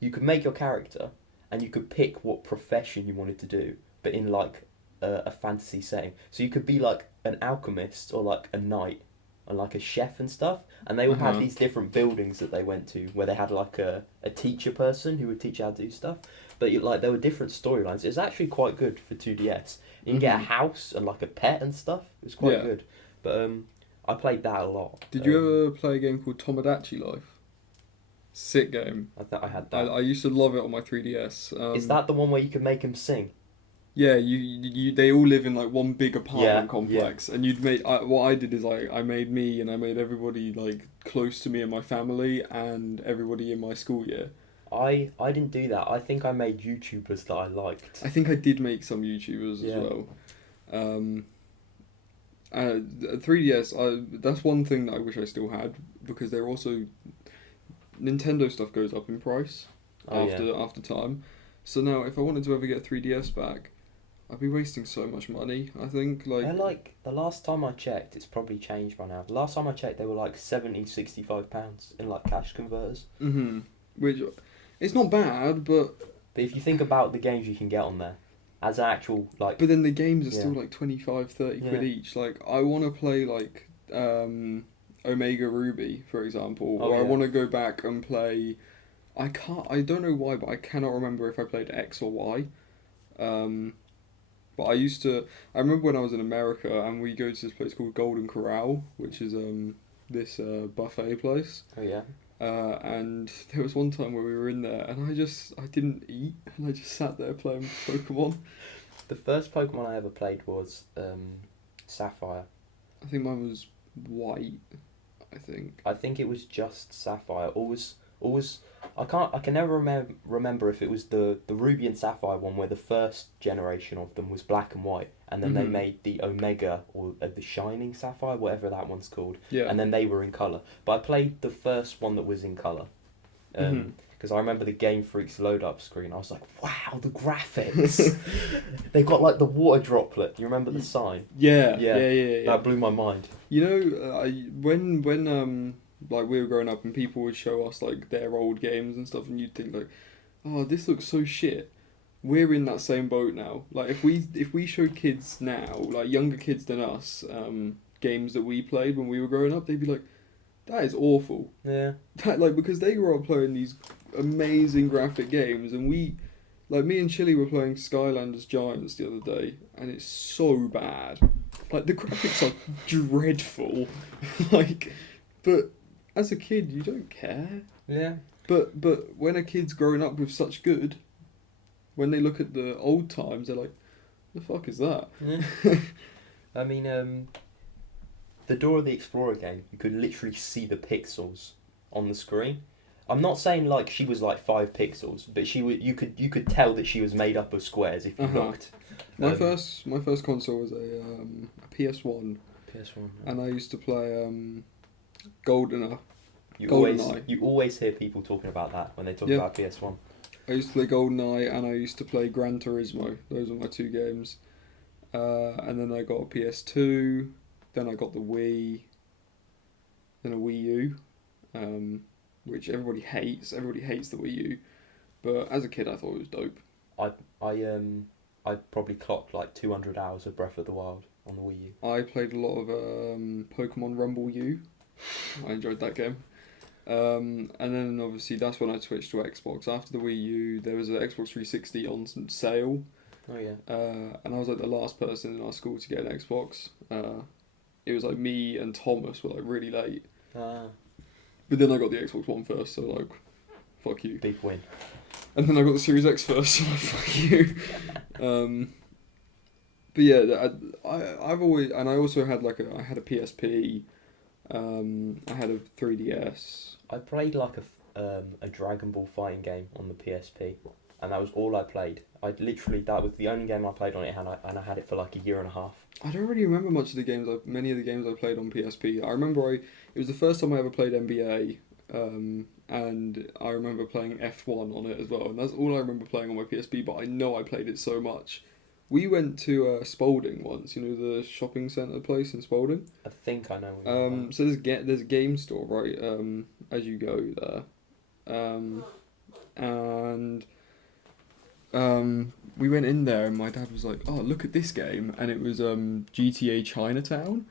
you could make your character and you could pick what profession you wanted to do, but in like a fantasy setting. So you could be like an alchemist or like a knight and like a chef and stuff. And they all had these different buildings that they went to where they had like a teacher person who would teach you how to do stuff. But there were different storylines. It was actually quite good for 2DS. You can get a house and like a pet and stuff. It was quite good. But I played that a lot. Did you ever play a game called Tomodachi Life? Sick game. I had that. I used to love it on my 3DS. Is that the one where you could make him sing? Yeah, they all live in like one big apartment complex, and what I did is I made me and I made everybody like close to me and my family and everybody in my school year. I didn't do that. I think I made YouTubers that I liked. I think I did make some YouTubers as well. 3DS, that's one thing that I wish I still had, because they're also Nintendo stuff goes up in price after time. So now if I wanted to ever get 3DS back, I'd be wasting so much money. I think they're like, the last time I checked, it's probably changed by now. The last time I checked, they were like £65 in like cash converters. Which it's not bad, but if you think about the games you can get on there, as an actual like. But then the games are still like 25-30 quid each. Like I want to play like Omega Ruby, for example, or I want to go back and play. I don't know why, but I cannot remember if I played X or Y. But I remember when I was in America and we go to this place called Golden Corral, which is this buffet place. Oh yeah. And there was one time where we were in there and I didn't eat and I just sat there playing Pokemon. The first Pokemon I ever played was Sapphire. I think mine was White. I think it was just Sapphire. Always. I can never remember if it was the Ruby and Sapphire one where the first generation of them was black and white, and then they made the Omega or the Shining Sapphire, whatever that one's called, and then they were in colour. But I played the first one that was in colour, because I remember the Game Freak's load up screen. I was like, wow, the graphics! They got like the water droplet. You remember the sign? Yeah. That blew my mind. You know, when like we were growing up and people would show us like their old games and stuff, and you'd think like, oh, this looks so shit. We're in that same boat now. Like if we show kids now, like younger kids than us, games that we played when we were growing up, they'd be like, that is awful. Yeah. Because they grew up playing these amazing graphic games, and me and Chili were playing Skylanders Giants the other day, and it's so bad. Like the graphics are dreadful. But as a kid, you don't care. Yeah. But when a kid's growing up with such good, when they look at the old times, they're like, the fuck is that? Yeah. I mean, the Dora the Explorer game, you could literally see the pixels on the screen. I'm not saying like she was like 5 pixels, but you could tell that she was made up of squares if you looked. My first console was a PS1. PS1. And I used to play GoldenEye. You always hear people talking about that when they talk about PS1. I used to play GoldenEye and I used to play Gran Turismo. Those were my 2 games. And then I got a PS2. Then I got the Wii. Then a Wii U, which everybody hates. Everybody hates the Wii U. But as a kid, I thought it was dope. I probably clocked like 200 hours of Breath of the Wild on the Wii U. I played a lot of Pokemon Rumble U. I enjoyed that game. And then obviously that's when I switched to Xbox. After the Wii U, there was an Xbox 360 on sale. Oh yeah. And I was like the last person in our school to get an Xbox. It was like me and Thomas were like really late. But then I got the Xbox One first, so like, fuck you. Big win. And then I got the Series X first, so like, fuck you. But yeah, I've always, and I also had I had a PSP. I had a 3DS. I played like a Dragon Ball fighting game on the PSP, and that was all I played. That was the only game I played on it, and I had it for like a year and a half. I don't really remember much of the games. Many of the games I played on PSP. I remember it was the first time I ever played NBA, and I remember playing F1 on it as well. And that's all I remember playing on my PSP. But I know I played it so much. We went to Spalding once. You know the shopping centre place in Spalding. I think I know. So there's a game store right as you go there, and we went in there and my dad was like, "Oh, look at this game," and it was GTA Chinatown,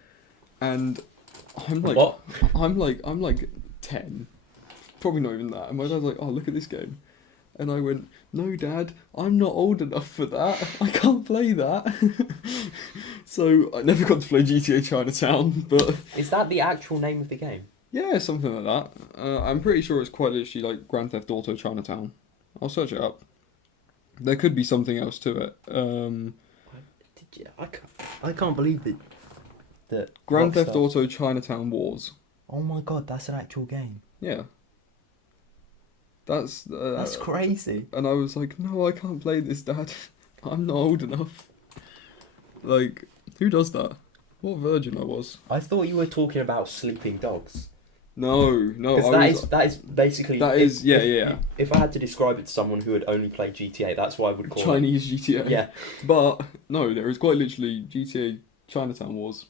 and I'm like, what? I'm like 10, probably not even that, and my dad's like, "Oh, look at this game," and I went, "No, Dad, I'm not old enough for that. I can't play that." So I never got to play GTA Chinatown, but is that the actual name of the game? Yeah, something like that. I'm pretty sure it's quite literally like Grand Theft Auto Chinatown. I'll search it up. There could be something else to it. I can't believe that Grand Theft Auto Chinatown Wars. Oh my god, that's an actual game. Yeah. That's crazy. And I was like, no, I can't play this, Dad. I'm not old enough. Like, who does that? What virgin I was. I thought you were talking about sleeping dogs. No. Because that is basically... Yeah. If I had to describe it to someone who had only played GTA, that's what I would call Chinese GTA. Yeah. But, no, there is quite literally GTA Chinatown Wars.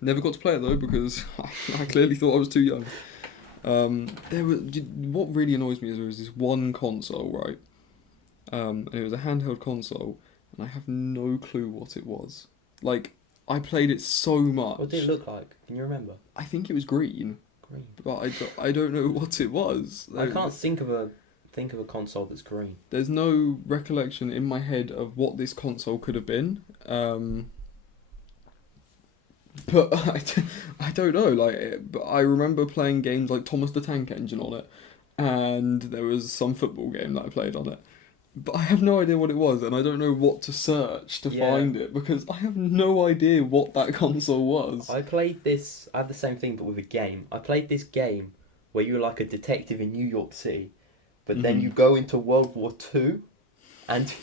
Never got to play it though because I clearly thought I was too young. What really annoys me is there was this one console, right? And it was a handheld console, and I have no clue what it was. Like, I played it so much. What did it look like? Can you remember? I think it was green. Green. But I don't know what it was. I can't think of a console that's green. There's no recollection in my head of what this console could have been. But I don't know. But I remember playing games like Thomas the Tank Engine on it, and there was some football game that I played on it. But I have no idea what it was, and I don't know what to search to find it, because I have no idea what that console was. I had the same thing, but with a game. I played this game where you were like a detective in New York City, but then you go into World War II, and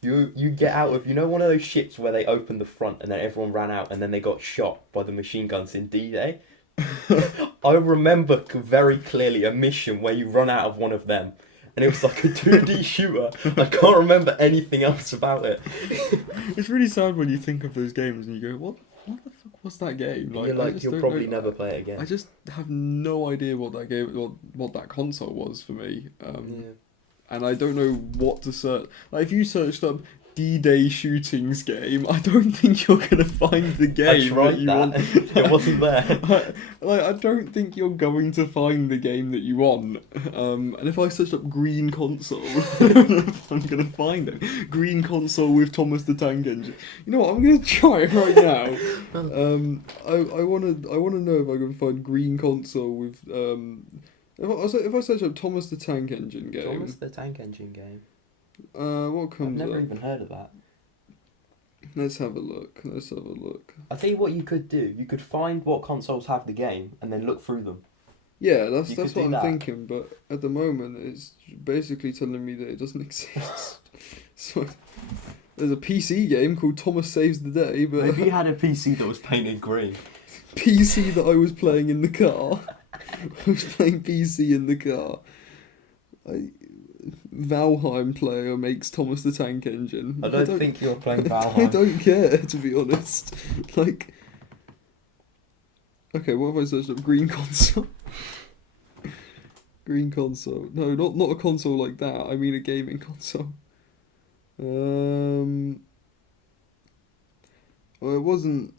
you get out of, one of those ships where they opened the front, and then everyone ran out, and then they got shot by the machine guns in D-Day. I remember very clearly a mission where you run out of one of them. And it was like a 2D shooter. I can't remember anything else about it. It's really sad when you think of those games and you go, what the fuck was that game? You'll probably never play it again. I just have no idea what that game, what that console was for me. And I don't know what to search. Like, if you searched up D-Day shootings game, I don't think you're going to find the game. I tried that. It wasn't there. I don't think you're going to find the game that you want. And if I search up green console, I don't know if I'm going to find it. Green console with Thomas the Tank Engine. You know what? I'm going to try it right now. I want to know if I can find green console with... If I search up Thomas the Tank Engine game... Thomas the Tank Engine game? What comes up? I've never even heard of that. Let's have a look. I'll tell you what you could do. You could find what consoles have the game and then look through them. Yeah, that's what I'm thinking, but at the moment it's basically telling me that it doesn't exist. So there's a PC game called Thomas Saves the Day, but... Maybe you had a PC that was painted green. PC that I was playing in the car. I was playing PC in the car. Valheim player makes Thomas the Tank Engine. I don't think you're playing Valheim. I don't care, to be honest. Like, okay, what have I searched up? Green console. Green console. No, not a console like that. I mean a gaming console. Well, it wasn't.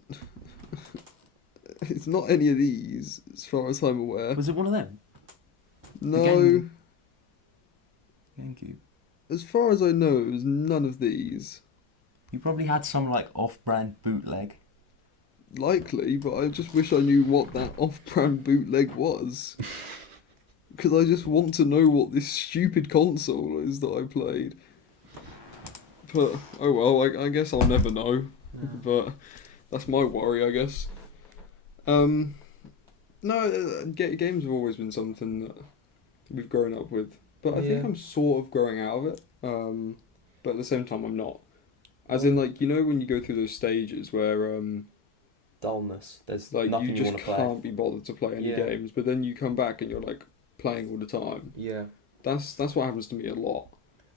It's not any of these, as far as I'm aware. Was it one of them? No. GameCube. As far as I know, it was none of these. You probably had some like off-brand bootleg. Likely, but I just wish I knew what that off-brand bootleg was. Because I just want to know what this stupid console is that I played. But, oh well, I guess I'll never know. Yeah. But that's my worry, I guess. No, games have always been something that we've grown up with. But I think I'm sort of growing out of it. But at the same time, I'm not. As in, like, you know when you go through those stages where... dullness. There's like, nothing you you just want to play. can't be bothered to play any games. But then you come back and you're, like, playing all the time. Yeah. That's what happens to me a lot.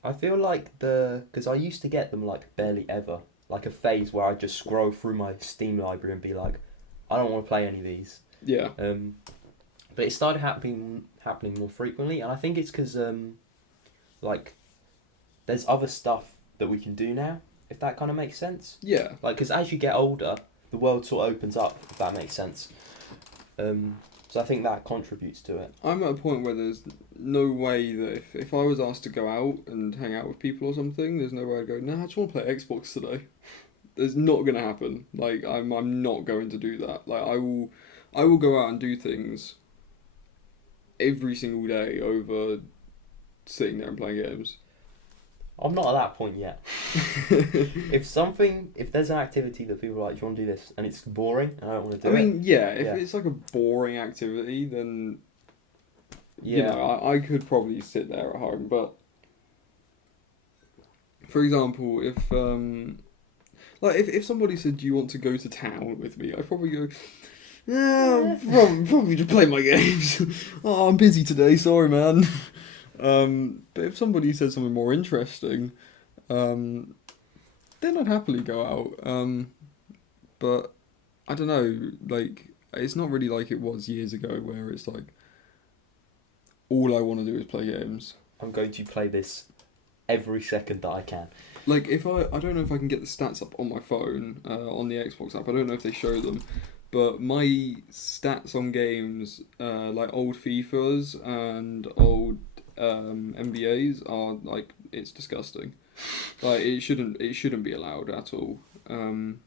I feel like because I used to get them like barely ever, like a phase where I just scroll through my Steam library and be like, I don't want to play any of these. Yeah. But it started happening more frequently, and I think it's because like there's other stuff that we can do now, if that kind of makes sense. Yeah. Like, because as you get older, the world sort of opens up, if that makes sense. So I think that contributes to it. I'm at a point where there's no way that if I was asked to go out and hang out with people or something, there's no way I'd go, nah, I just want to play Xbox today. It's not going to happen. Like, I'm not going to do that. Like, I will go out and do things every single day over sitting there and playing games. I'm not at that point yet. If there's an activity that people are like, do you want to do this? And it's boring, and I don't want to do it. I mean, yeah, if it's like a boring activity, then, you know, I could probably sit there at home. But, for example, if somebody said, do you want to go to town with me? I'd probably go, probably just play my games. Oh, I'm busy today, sorry, man. But if somebody said something more interesting, then I'd happily go out. But I don't know, like, it's not really like it was years ago where it's like, all I want to do is play games. I'm going to play this every second that I can. Like, I don't know if I can get the stats up on my phone, on the Xbox app, I don't know if they show them, but my stats on games, like old FIFAs and old NBAs are like, it's disgusting. Like, it shouldn't be allowed at all. And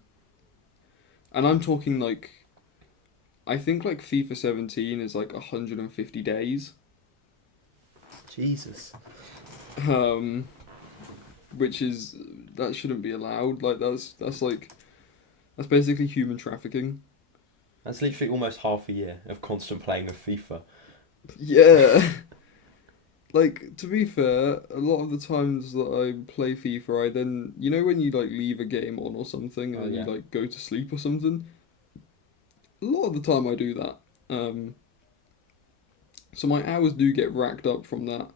I'm talking like, I think like FIFA 17 is like 150 days. Jesus. That shouldn't be allowed. Like, that's basically human trafficking. That's literally almost half a year of constant playing of FIFA. Yeah. Like, to be fair, a lot of the times that I play FIFA, I then, you know when you, like, leave a game on or something, and you, like, go to sleep or something? A lot of the time I do that. So my hours do get racked up from that.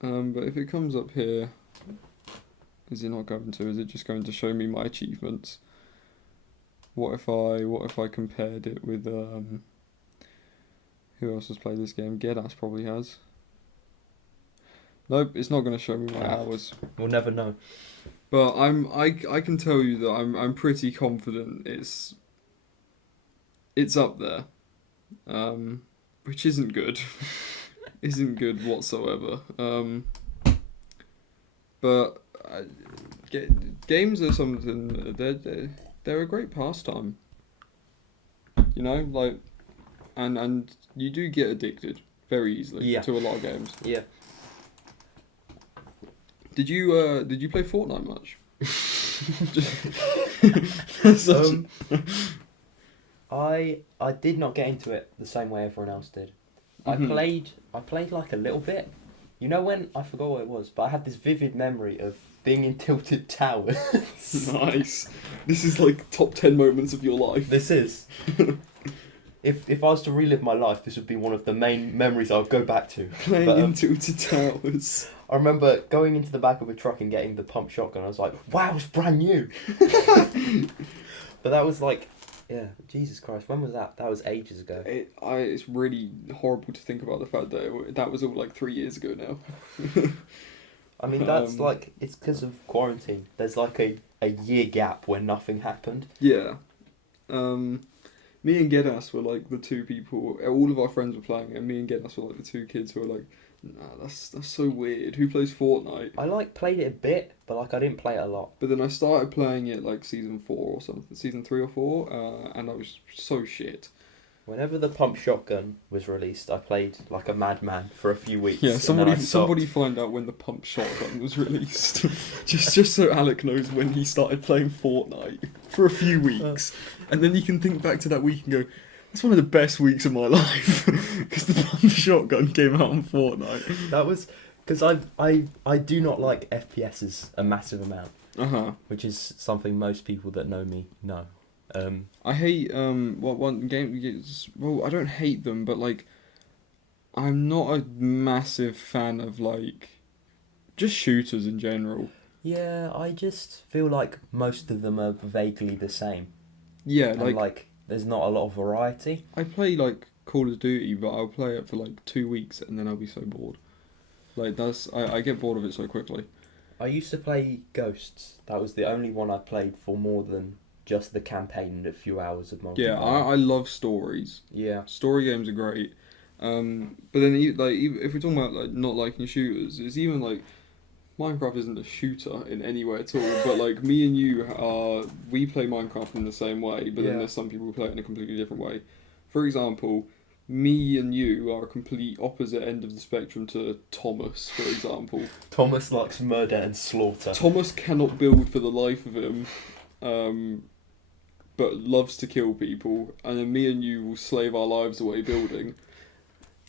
But if it comes up here, is it not going to? Is it just going to show me my achievements? What if I compared it with, who else has played this game? Gedas probably has. Nope, it's not going to show me my hours. We'll never know. But I can tell you that I'm pretty confident it's up there, which isn't good, isn't good whatsoever. But games are something they're a great pastime. You know, like, and you do get addicted very easily to a lot of games. Yeah. Did you play Fortnite much? I did not get into it the same way everyone else did. Mm-hmm. I played like a little bit. You know when, I forgot what it was, but I had this vivid memory of being in Tilted Towers. Nice. This is like top 10 moments of your life. This is. if I was to relive my life, this would be one of the main memories I'll go back to. Playing in Tilted Towers. I remember going into the back of a truck and getting the pump shotgun. I was like, wow, it's brand new. But that was like, yeah, Jesus Christ, when was that? That was ages ago. It's really horrible to think about the fact that that was all like 3 years ago now. I mean, that's like, it's because of quarantine. There's like a year gap where nothing happened. Yeah. Me and Gedas were like the two people, all of our friends were playing it, and me and Gedas were like the two kids who were like, nah, that's so weird. Who plays Fortnite? I like played it a bit, but like I didn't play it a lot. But then I started playing it like season 4 or something, season 3 or 4, and I was so shit. Whenever the pump shotgun was released, I played like a madman for a few weeks. Yeah, somebody find out when the pump shotgun was released, just so Alec knows when he started playing Fortnite for a few weeks, and then you can think back to that week and go, that's one of the best weeks of my life because the pump shotgun came out on Fortnite. That was because I do not like FPSs a massive amount, which is something most people that know me know. I hate one game. Well, I don't hate them, but like, I'm not a massive fan of like, just shooters in general. Yeah, I just feel like most of them are vaguely the same. Yeah, and like there's not a lot of variety. I play like Call of Duty, but I'll play it for like 2 weeks and then I'll be so bored. Like I get bored of it so quickly. I used to play Ghosts. That was the only one I played for more than just the campaign and a few hours of multiplayer. Yeah, I love stories. Yeah. Story games are great. But then like if we're talking about like not liking shooters, it's even like Minecraft isn't a shooter in any way at all. But like me and you we play Minecraft in the same way, but then there's some people who play it in a completely different way. For example, me and you are a complete opposite end of the spectrum to Thomas, for example. Thomas likes murder and slaughter. Thomas cannot build for the life of him. But loves to kill people, and then me and you will slave our lives away building.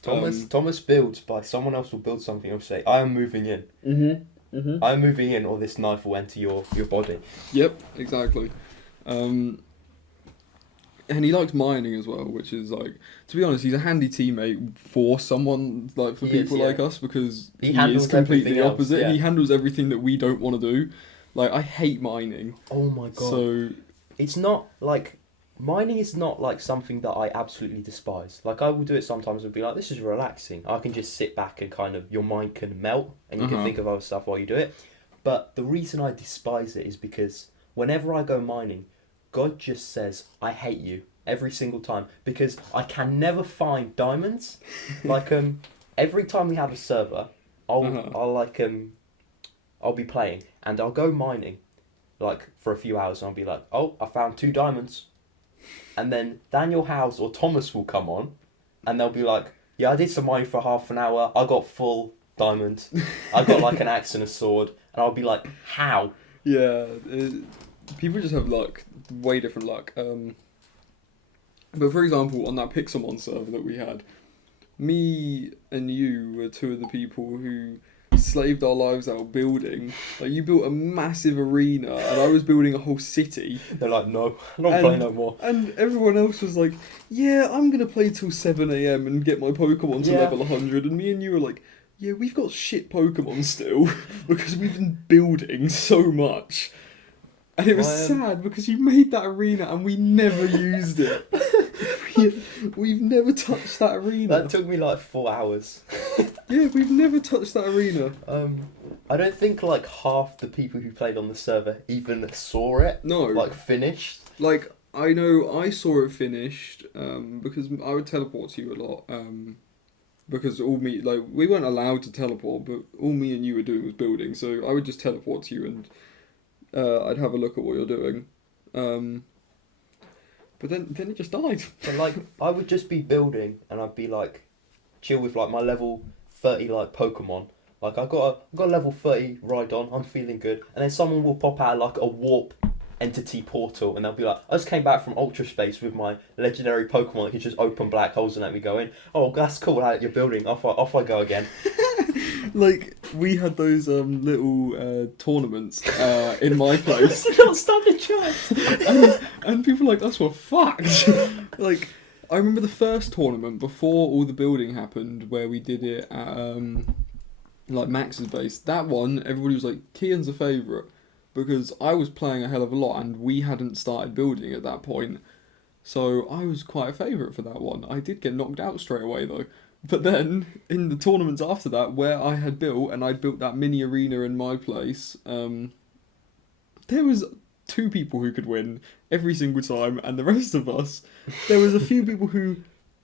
Thomas builds by someone else will build something. He'll say, "I am moving in. I am moving in, or this knife will enter your body." Yep, exactly. And he likes mining as well, which is like, to be honest, he's a handy teammate for someone like for people like us because he is completely opposite. And he handles everything that we don't want to do. Like I hate mining. Oh my god. So. It's not like mining is not like something that I absolutely despise. Like I will do it sometimes and be like, this is relaxing. I can just sit back and kind of your mind can melt and you can think of other stuff while you do it. But the reason I despise it is because whenever I go mining, God just says, I hate you every single time because I can never find diamonds. Like every time we have a server, I'll be playing and I'll go mining. Like for a few hours and I'll be like, oh, I found 2 diamonds. And then Daniel Howes or Thomas will come on and they'll be like, yeah, I did some mining for half an hour. I got full diamond. I got like an axe and a sword. And I'll be like, how? Yeah, people just have luck, way different luck. But for example, on that Pixelmon server that we had, me and you were 2 of the people who slaved our lives out building. Like you built a massive arena and I was building a whole city. They're like, no, I'm not playing no more. And everyone else was like, yeah, I'm gonna play till 7 AM and get my Pokemon to level 100. And me and you were like, yeah, we've got shit Pokemon still because we've been building so much. And it was sad because you made that arena and we never used it. We've never touched that arena. That took me like 4 hours. Yeah, we've never touched that arena. I don't think like half the people who played on the server even saw it. No. Like finished. Like I know I saw it finished because I would teleport to you a lot. Because we weren't allowed to teleport, but all me and you were doing was building. So I would just teleport to you and I'd have a look at what you're doing. But then it just died. But like I would just be building and I'd be like chill with like my level 30 like Pokemon. Like I've got a level 30 Rhydon, I'm feeling good. And then someone will pop out like a warp entity portal and they'll be like, I just came back from Ultra Space with my legendary Pokemon that can just open black holes and let me go in. Oh, that's cool, Alec, you're building. Off I go again. Like, we had those little tournaments in my place. That's not stand a chance. and people like us were fucked. Like, I remember the first tournament before all the building happened, where we did it at like Max's base. That one, everybody was like, Kian's a favourite, because I was playing a hell of a lot and we hadn't started building at that point. So I was quite a favourite for that one. I did get knocked out straight away though. But then, in the tournaments after that, where I had built, and I'd built that mini arena in my place, there was 2 people who could win every single time, and the rest of us, there was a few people who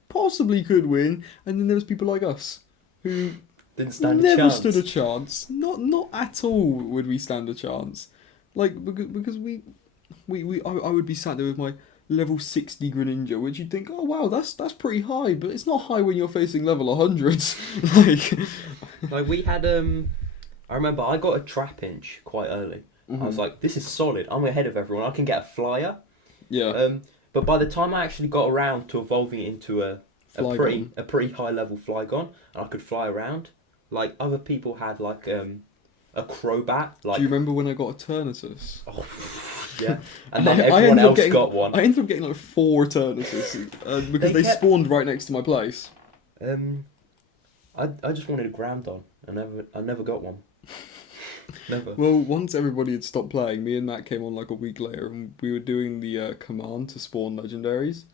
possibly could win, and then there was people like us, who didn't stand a never chance. stood a chance. Not at all would we stand a chance. Like, because I would be sat there with my level 60 Greninja, which you'd think, oh wow, that's pretty high, but it's not high when you're facing level 100s. Like we had I remember I got a Trapinch quite early. I was like, this is solid. I'm ahead of everyone. I can get a flyer. Yeah. But by the time I actually got around to evolving it into a pretty high level Flygon, and I could fly around, like other people had like a Crobat. Like, do you remember when I got a Turnitus? Oh, yeah. And then everyone else got one. I ended up getting like 4 Turnitus because they spawned right next to my place. I just wanted a Groundon. I never got one. Never. Well, once everybody had stopped playing, me and Matt came on like a week later, and we were doing the command to spawn legendaries.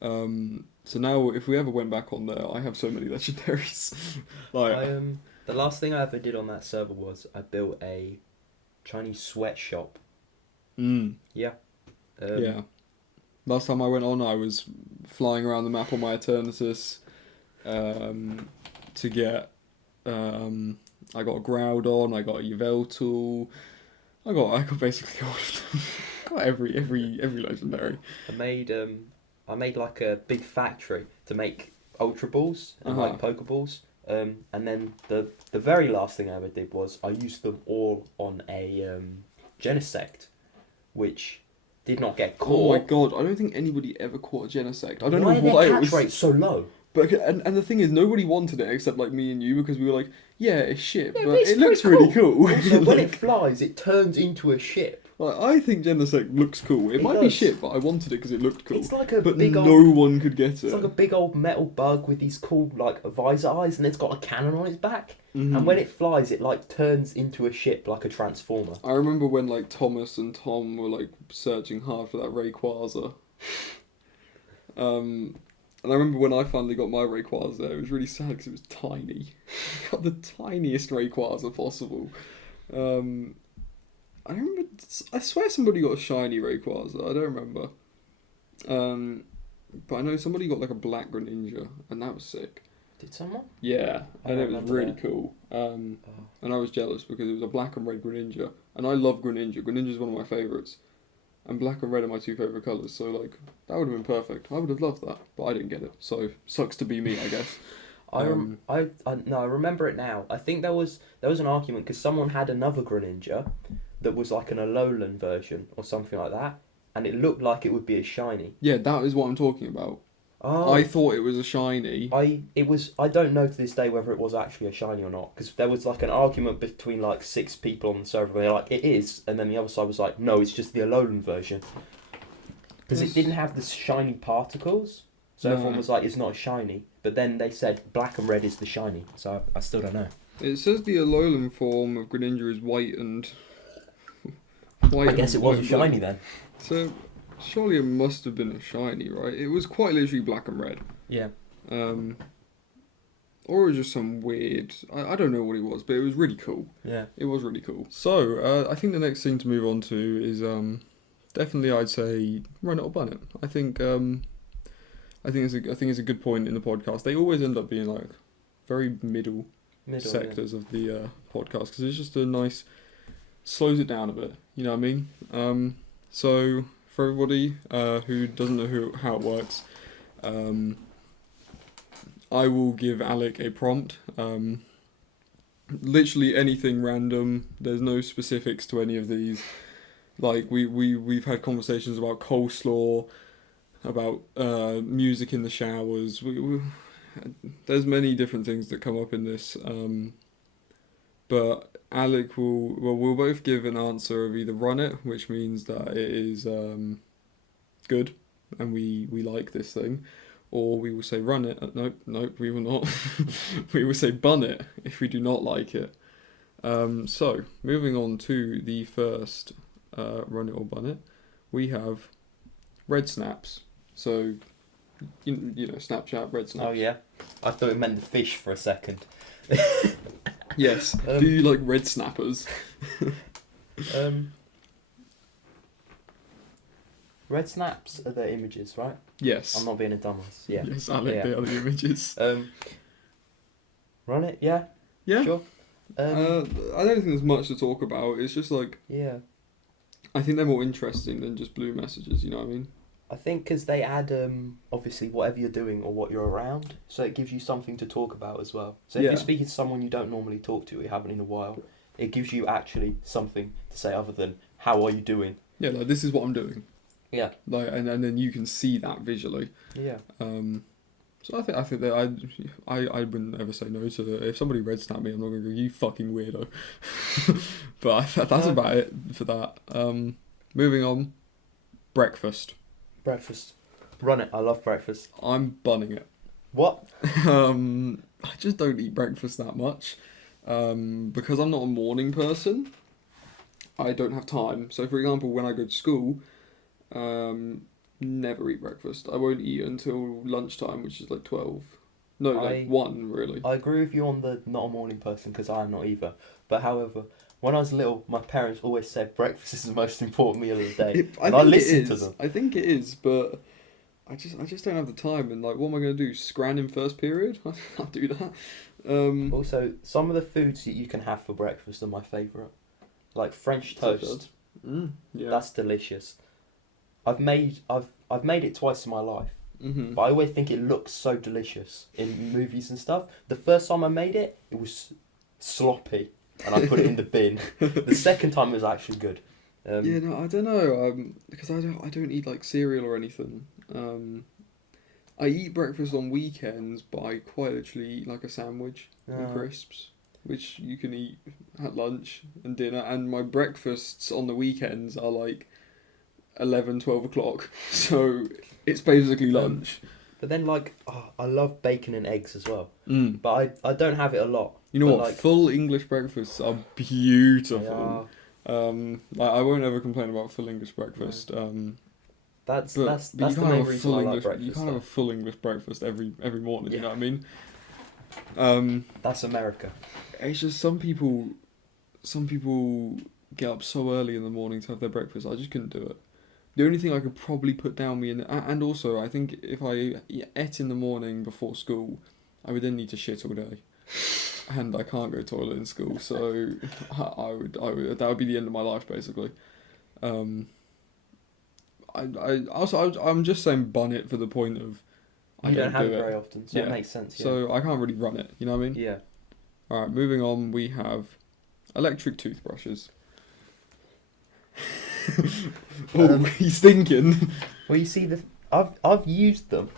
So now, if we ever went back on there, I have so many legendaries. Like, the last thing I ever did on that server was I built a Chinese sweatshop. Yeah. Yeah. Last time I went on, I was flying around the map on my Eternatus to get. I got a Groudon, I got a Yveltal, I got basically all of them. Got every legendary. I made like a big factory to make Ultra Balls and like Pokeballs. And then the very last thing I ever did was I used them all on a Genesect, which did not get caught. Oh my god, I don't think anybody ever caught a Genesect. I don't know why their catch rate so low. But and the thing is, nobody wanted it except like me and you, because we were like, yeah, it's shit, Yeah, but it's it looks pretty really cool. Also, when it flies, it turns into a ship. Like, I think Genesect looks cool. It might be shit, but I wanted it because it looked cool. It's like a but big no old, one could get it. It's like a big old metal bug with these cool like visor eyes, and it's got a cannon on its back. And when it flies, it like turns into a ship like a transformer. I remember when like Thomas and Tom were like searching hard for that Rayquaza. And I remember when I finally got my Rayquaza, it was really sad because it was tiny. I got the tiniest Rayquaza possible. I remember, I swear somebody got a shiny Rayquaza, I don't remember. But I know somebody got like a black Greninja, and that was sick. Did someone? Yeah, and it was really cool. And I was jealous because it was a black and red Greninja, and I love Greninja. Greninja's one of my favourites. And black and red are my 2 favourite colours, so like that would have been perfect. I would have loved that, but I didn't get it, so sucks to be me, I guess. I remember it now. I think there was an argument because someone had another Greninja that was like an Alolan version or something like that, and it looked like it would be a shiny. Yeah, that is what I'm talking about. Oh. I thought it was a shiny. I don't know to this day whether it was actually a shiny or not, because there was like an argument between like 6 people on the server where they're like, it is, and then the other side was like, no, it's just the Alolan version. Because it didn't have the shiny particles, so everyone was like, it's not a shiny. But then they said black and red is the shiny, so I still don't know. It says the Alolan form of Greninja is white and... I guess it was a shiny then. So... surely it must have been a shiny, right? It was quite literally black and red. Yeah. Or it was just some weird... I don't know what it was, but it was really cool. Yeah. It was really cool. So, I think the next thing to move on to is definitely, I'd say, run it or bun it. I think it's a good point in the podcast. They always end up being like very middle sectors of the podcast, because it's just a nice... slows it down a bit, you know what I mean? So... for everybody who doesn't know how it works, I will give Alec a prompt. Literally anything random. There's no specifics to any of these. Like we've had conversations about coleslaw, about music in the showers. There's many different things that come up in this. But Alec we'll both give an answer of either run it, which means that it is good and we like this thing, or we will say run it. Nope, we will not. We will say bun it if we do not like it. So, moving on to the first run it or bun it, we have red snaps. So, you know, Snapchat, red snaps. Oh, yeah. I thought it meant the fish for a second. Yes. Do you like red snappers? Red snaps are the images, right? Yes. I'm not being a dumbass. Yeah. Yes, Alec, they are the images. Run it, yeah? Yeah. Sure. I don't think there's much to talk about. It's just like... Yeah. I think they're more interesting than just blue messages, you know what I mean? I think because they add, obviously, whatever you're doing or what you're around, so it gives you something to talk about as well. So if you're speaking to someone you don't normally talk to, or you haven't in a while, it gives you actually something to say other than, how are you doing? Yeah, like, this is what I'm doing. Yeah. Like, and then you can see that visually. Yeah. So I think that I wouldn't ever say no to that. If somebody red snapped me, I'm not gonna go, you fucking weirdo. But that's about it for that. Moving on, breakfast. Breakfast. Run it. I love breakfast. I'm bunning it. What? I just don't eat breakfast that much. Because I'm not a morning person, I don't have time. So for example, when I go to school, never eat breakfast. I won't eat until lunchtime, which is like 12. No, like 1 really. I agree with you on the not a morning person because I am not either. But however, when I was little, my parents always said breakfast is the most important meal of the day. I listened to them. I think it is, but I just don't have the time. And like, what am I going to do? Scran in first period? I can't do that. Also, some of the foods that you can have for breakfast are my favourite. Like French toast. Yeah. That's delicious. I've made it twice in my life. Mm-hmm. But I always think it looks so delicious in movies and stuff. The first time I made it, it was sloppy, and I put it in the bin. The second time it was actually good. Yeah, no, I don't know. Because I don't eat like cereal or anything. I eat breakfast on weekends, but I quite literally eat like a sandwich and crisps, which you can eat at lunch and dinner. And my breakfasts on the weekends are like 11, 12 o'clock. So it's basically lunch. But then, like, I love bacon and eggs as well. Mm. But I don't have it a lot. You know what? Like, full English breakfasts are beautiful. I won't ever complain about full English breakfast. That's but the you can't main have a reason full I like English. breakfast. You can't have a full English breakfast every morning. Yeah. You know what I mean? That's America. It's just some people get up so early in the morning to have their breakfast. I just couldn't do it. The only thing I could probably put down me and also I think if I ate in the morning before school, I would then need to shit all day, and I can't go to the toilet in school, so I would that would be the end of my life basically. I'm just saying bun it for the point of You don't have it very often, so it makes sense. Yeah. So I can't really run it. You know what I mean? Yeah. All right, moving on. We have electric toothbrushes. He's thinking. Well, you see, I've used them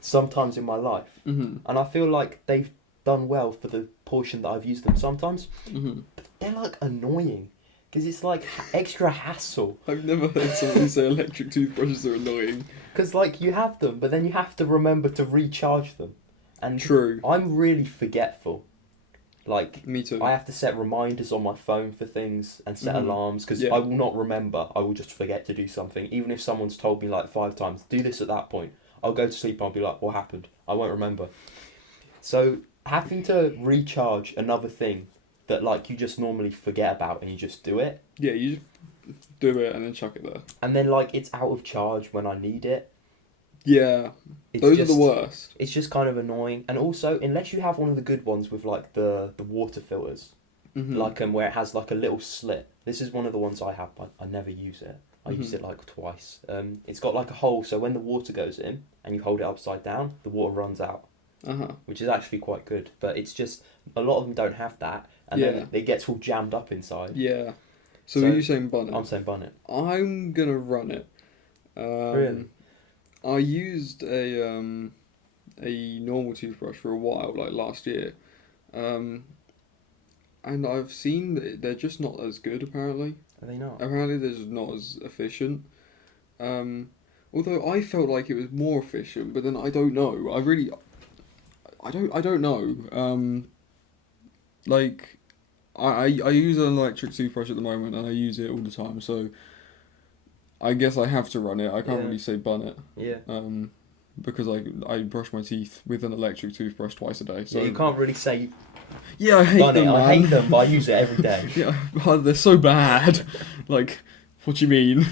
sometimes in my life, mm-hmm. and I feel like they've done well for the portion that I've used them sometimes. Mm-hmm. But they're like annoying because it's like extra hassle. I've never heard somebody say electric toothbrushes are annoying. Because like you have them, but then you have to remember to recharge them. And True. I'm really forgetful. Like, me too. I have to set reminders on my phone for things and set alarms because Yeah. I will not remember. I will just forget to do something. Even if someone's told me like 5 times, do this at that point, I'll go to sleep and I'll be like, what happened? I won't remember. So having to recharge another thing that like you just normally forget about and you just do it. Yeah, you just do it and then chuck it there. And then like it's out of charge when I need it. Yeah, those are the worst. It's just kind of annoying. And also, unless you have one of the good ones with like the water filters, Mm-hmm. like where it has like a little slit. This is one of the ones I have, but I never use it. I Mm-hmm. used it like twice. It's got like a hole, so when the water goes in and you hold it upside down, the water runs out, which is actually quite good. But it's just a lot of them don't have that, and then it gets all jammed up inside. Yeah. So are you saying bun it? I'm saying bun it. I'm gonna run it. Really? I used a normal toothbrush for a while, like last year, and I've seen that they're just not as good. Apparently, Are they not? they're just not as efficient. Or Although I felt like it was more efficient, but then I don't know. I don't know. Like, I use an electric toothbrush at the moment, and I use it all the time. So, I guess I have to run it. I can't really say bun it. Yeah. Because I brush my teeth with an electric toothbrush twice a day. So Yeah, you can't really say. Yeah, I hate Bun them. it. Man. I hate them, but I use it every day. Yeah, they're so bad. Like, what do you mean?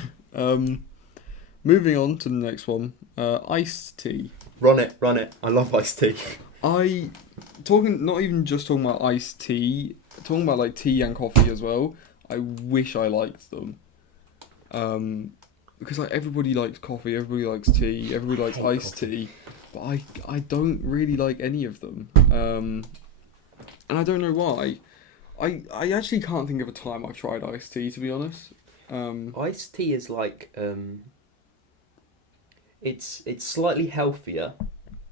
Moving on to the next one. Iced tea. Run it. I love iced tea. Not even just talking about iced tea, talking about like tea and coffee as well. I wish I liked them. Because like everybody likes coffee, everybody likes tea, everybody likes iced tea, but I don't really like any of them. And I don't know why. I actually can't think of a time I've tried iced tea, to be honest. Iced tea is like it's slightly healthier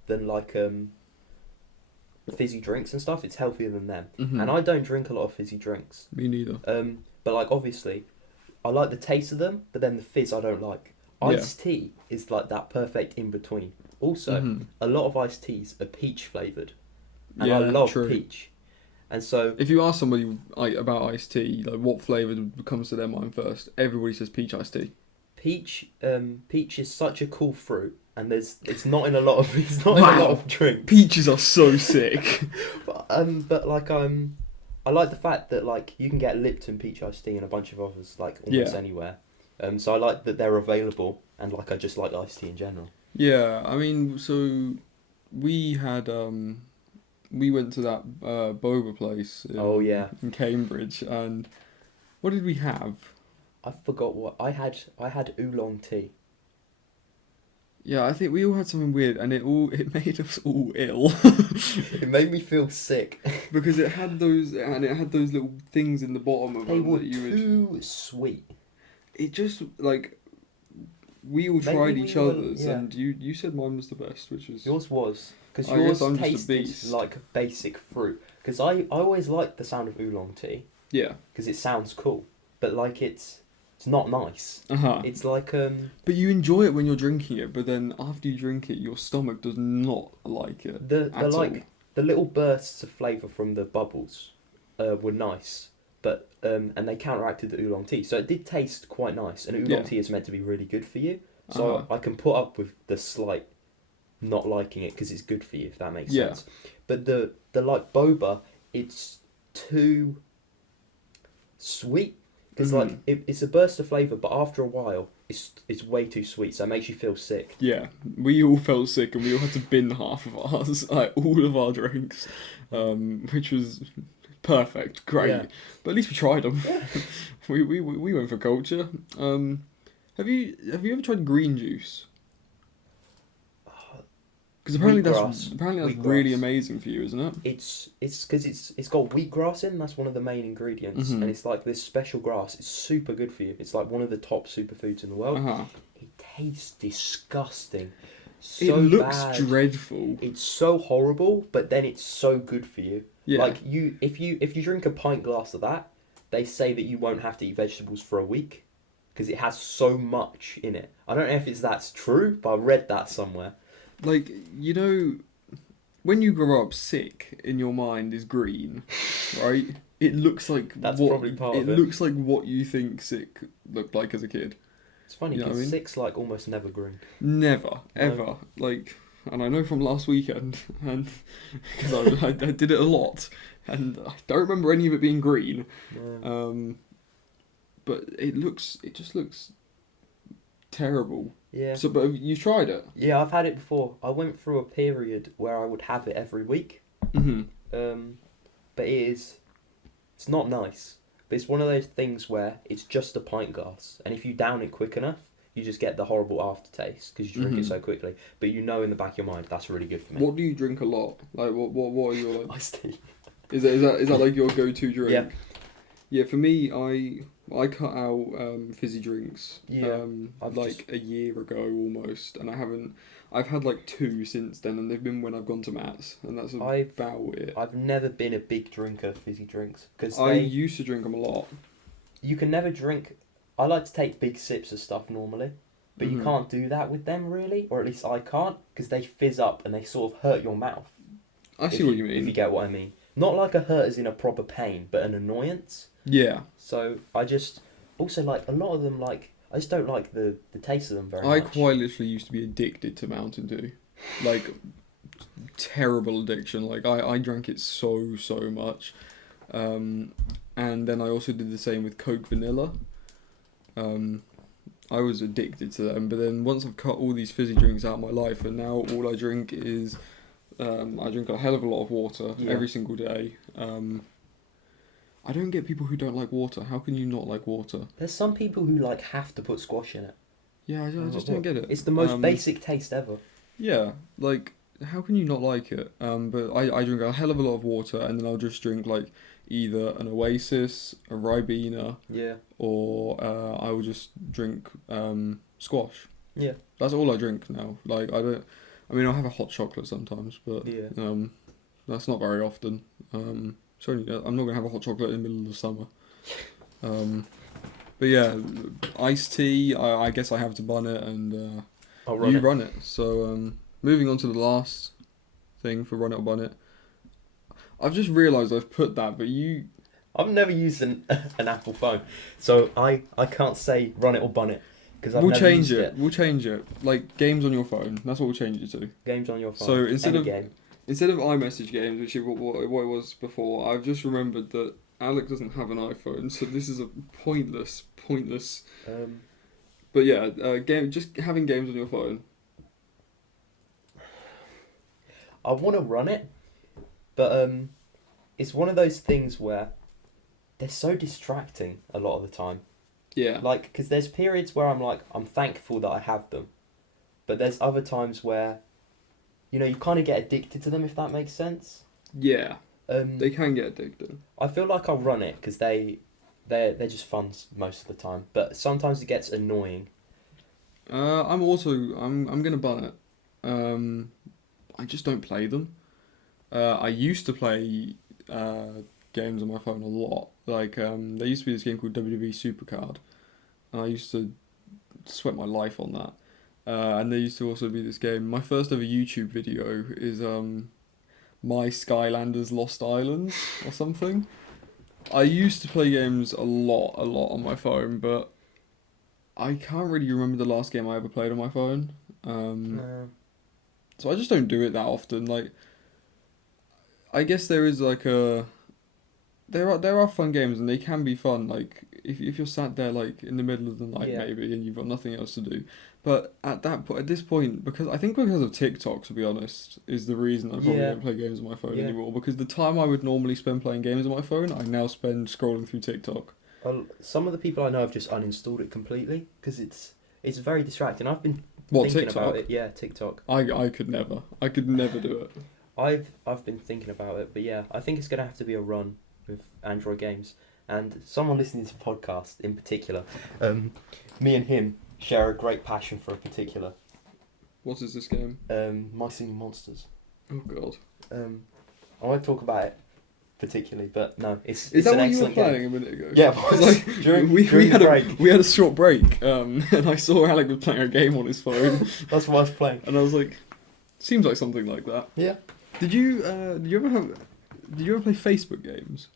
than like fizzy drinks and stuff. It's healthier than them. Mm-hmm. And I don't drink a lot of fizzy drinks. Me neither. But like obviously, I like the taste of them, but then the fizz I don't like. Iced tea is like that perfect in between. Also, a lot of iced teas are peach flavoured, and I love peach. And so, if you ask somebody about iced tea, like what flavour comes to their mind first, everybody says peach iced tea. Peach is such a cool fruit, and it's not in a lot of in a lot of drinks. Peaches are so sick. but like I like the fact that like you can get Lipton peach iced tea and a bunch of others like almost anywhere. So I like that they're available, and like I just like iced tea in general. Yeah, I mean, so we had we went to that boba place in Cambridge, and what did we have? I forgot what I had. I had oolong tea. Yeah, I think we all had something weird, and it made us all ill. It made me feel sick because it had those little things in the bottom of they them were that you too sweet. It just like we all tried each other's, and you said mine was the best, which was yours was because yours tasted like basic fruit. Because I always liked the sound of oolong tea. Yeah. Because it sounds cool, but like it's not nice. It's like But you enjoy it when you're drinking it, but then after you drink it, your stomach does not like it. The little bursts of flavour from the bubbles were nice, but and they counteracted the oolong tea, so it did taste quite nice. And oolong tea is meant to be really good for you, so I can put up with the slight not liking it because it's good for you, if that makes sense. But the like boba, it's too sweet. Because like it's a burst of flavour, but after a while, it's way too sweet, so it makes you feel sick. Yeah, we all felt sick, and we all had to bin half of ours, like all of our drinks, which was perfect, great. Yeah. But at least we tried them. Yeah. we went for culture. Have you ever tried green juice? Because apparently that's really amazing for you, isn't it? It's because it's got wheatgrass in. That's one of the main ingredients, and it's like this special grass. It's super good for you. It's like one of the top superfoods in the world. It tastes disgusting. So it looks bad. Dreadful. It's so horrible, but then it's so good for you. Yeah. Like if you drink a pint glass of that, they say that you won't have to eat vegetables for a week because it has so much in it. I don't know if that's true, but I read that somewhere. Like, you know, when you grow up, sick in your mind is green, right? It looks like probably part of it. It looks like what you think sick looked like as a kid. It's funny because sick's like almost never green. Ever. Like, and I know from last weekend, and because I did it a lot, and I don't remember any of it being green. No. But it just looks terrible. Yeah. So, but you tried it? Yeah, I've had it before. I went through a period where I would have it every week. But it's not nice. But it's one of those things where it's just a pint glass, and if you down it quick enough, you just get the horrible aftertaste because you drink it so quickly. But you know in the back of your mind that's really good for me. What do you drink a lot? Like what are your like? Iced tea. Is that like your go-to drink? Yeah. Yeah, for me, I cut out fizzy drinks. Yeah. Like a year ago almost, and I've had like 2 since then, and they've been when I've gone to Matt's, and that's about it. I've never been a big drinker of fizzy drinks because I used to drink them a lot. You can never drink. I like to take big sips of stuff normally, but you can't do that with them really, or at least I can't, because they fizz up and they sort of hurt your mouth. I see what you mean. If you get what I mean. Not like a hurt as in a proper pain, but an annoyance. Yeah. So I just also like a lot of them. Like I just don't like the taste of them very much. I quite literally used to be addicted to Mountain Dew, like terrible addiction. Like I drank it so much, and then I also did the same with Coke Vanilla. I was addicted to them, but then once I've cut all these fizzy drinks out of my life, and now all I drink is I drink a hell of a lot of water every single day. I don't get people who don't like water. How can you not like water? There's some people who like have to put squash in it. Yeah, I just don't get it. It's the most basic taste ever. Yeah, like how can you not like it? But I drink a hell of a lot of water, and then I'll just drink like either an Oasis, a Ribena, or I will just drink squash. Yeah, that's all I drink now. Like I mean, I'll have a hot chocolate sometimes, but that's not very often. I'm not gonna have a hot chocolate in the middle of the summer. But yeah, iced tea. I guess I have to bun it, and you run it. So moving on to the last thing for run it or bun it. I've just realised I've put that, but you. I've never used an Apple phone, so I can't say run it or bun it. We'll change it. We'll change it. Like games on your phone. That's what we'll change it to. Games on your phone. So instead of iMessage games, which is what it was before, I've just remembered that Alec doesn't have an iPhone, so this is a pointless. But yeah, just having games on your phone. I want to run it, but it's one of those things where they're so distracting a lot of the time. Yeah. Like, because there's periods where I'm thankful that I have them, but there's other times where, you kind of get addicted to them, if that makes sense. Yeah. They can get addicted. I feel like I'll run it because they're just fun most of the time, but sometimes it gets annoying. I'm gonna bun it. I just don't play them. I used to play games on my phone a lot. Like there used to be this game called WWE Supercard, and I used to sweat my life on that. And there used to also be this game. My first ever YouTube video is My Skylanders Lost Islands or something. I used to play games a lot on my phone, but I can't really remember the last game I ever played on my phone. So I just don't do it that often. Like, I guess there is like there are fun games, and they can be fun. Like if you're sat there like in the middle of the night maybe, and you've got nothing else to do. But at this point, because of TikTok, to be honest, is the reason I probably don't play games on my phone anymore. Because the time I would normally spend playing games on my phone, I now spend scrolling through TikTok. Some of the people I know have just uninstalled it completely because it's very distracting. I've been thinking TikTok? about it. Yeah, TikTok. I could never do it. I've been thinking about it, but yeah, I think it's gonna have to be a run with Android games. And someone listening to the podcast in particular, me and him share a great passion for a particular. What is this game? My Singing Monsters. Oh god. I won't talk about it particularly, but no, it's is that an what you were excellent playing game. a minute ago? Yeah, like, during we the had break. We had a short break, and I saw Alec was playing a game on his phone. That's what I was playing, and I was like, seems like something like that. Yeah. Did you ever play Facebook games?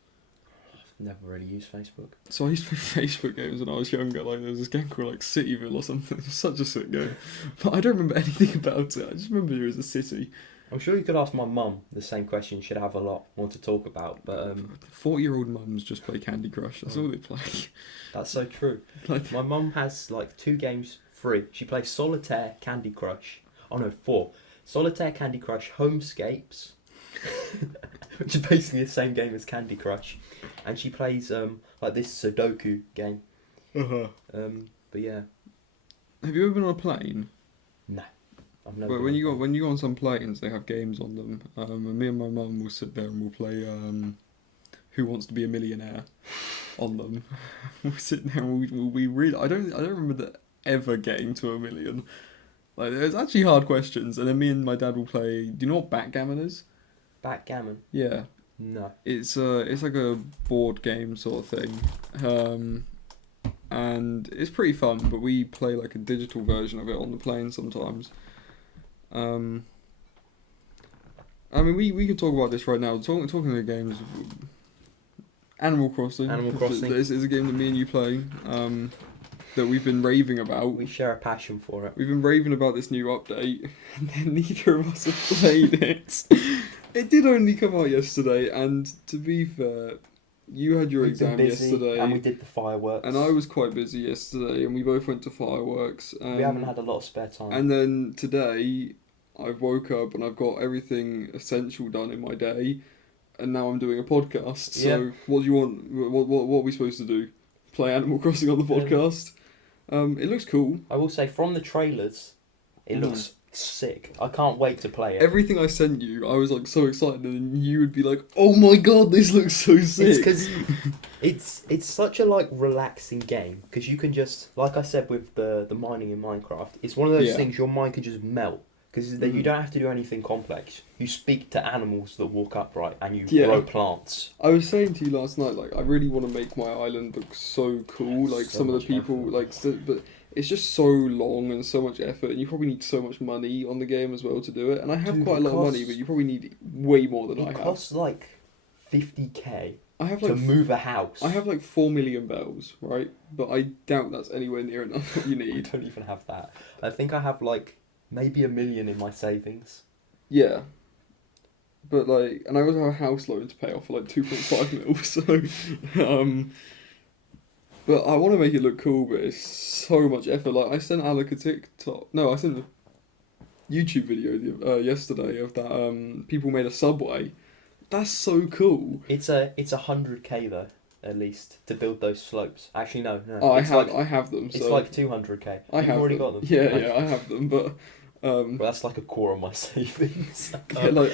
Never really used Facebook. So I used to play Facebook games when I was younger. Like there was this game called like Cityville or something. It was such a sick game, but I don't remember anything about it. I just remember it was a city. I'm sure you could ask my mum the same question. She'd have a lot more to talk about. But 40-year-old mums just play Candy Crush. That's all they play. That's so true. Like, my mum has like 2 games free. She plays Solitaire, Candy Crush. Oh no, 4. Solitaire, Candy Crush, Homescapes, which is basically the same game as Candy Crush, and she plays like this Sudoku game. But yeah. Have you ever been on a plane? No, I've never. But when you go on some planes, they have games on them. And me and my mum will sit there and we'll play Who Wants to Be a Millionaire on them. We'll sit there and we really I don't remember ever getting to a million. Like there's actually hard questions, and then me and my dad will play. Do you know what backgammon is? Backgammon? Yeah. No. It's like a board game sort of thing. and it's pretty fun. But we play like a digital version of it on the plane sometimes. I mean, we could talk about this right now. Talking of games, Animal Crossing. Is a game that me and you play. That we've been raving about. We share a passion for it. We've been raving about this new update, and then neither of us have played it. It did only come out yesterday, and to be fair, you had your exam yesterday. And we did the fireworks. And I was quite busy yesterday, and we both went to fireworks. We haven't had a lot of spare time. And then today, I've woke up and I've got everything essential done in my day, and now I'm doing a podcast. So what do you want? What are we supposed to do? Play Animal Crossing on the podcast? It looks cool. I will say, from the trailers, it looks sick. I can't wait to play it. Everything I sent you, I was like so excited, and then you would be like, "Oh my god, this looks so sick!" It's because it's such a like relaxing game, because you can just, like I said with the mining in Minecraft, it's one of those things your mind can just melt, because you don't have to do anything complex. You speak to animals that walk upright, and you grow plants. I was saying to you last night, like, I really want to make my island look so cool. Like so some of the people, effort. but it's just so long and so much effort, and you probably need so much money on the game as well to do it. And I have quite a lot of money, but you probably need way more than I have. It costs like 50k to move a house. I have like 4 million bells, right? But I doubt that's anywhere near enough what you need. I don't even have that. I think I have like maybe 1 million in my savings. Yeah. But like, and I also have a house loan to pay off for like 2.5 mil, so, but I want to make it look cool, but it's so much effort. Like, I sent Alec a TikTok, no, I sent a YouTube video yesterday of that, people made a subway. That's so cool. It's 100k though, at least, to build those slopes. Actually, no. Oh, I have them. It's like 200k. You've already got them. Yeah, I have them, but... well, that's like a core of my savings. Yeah, like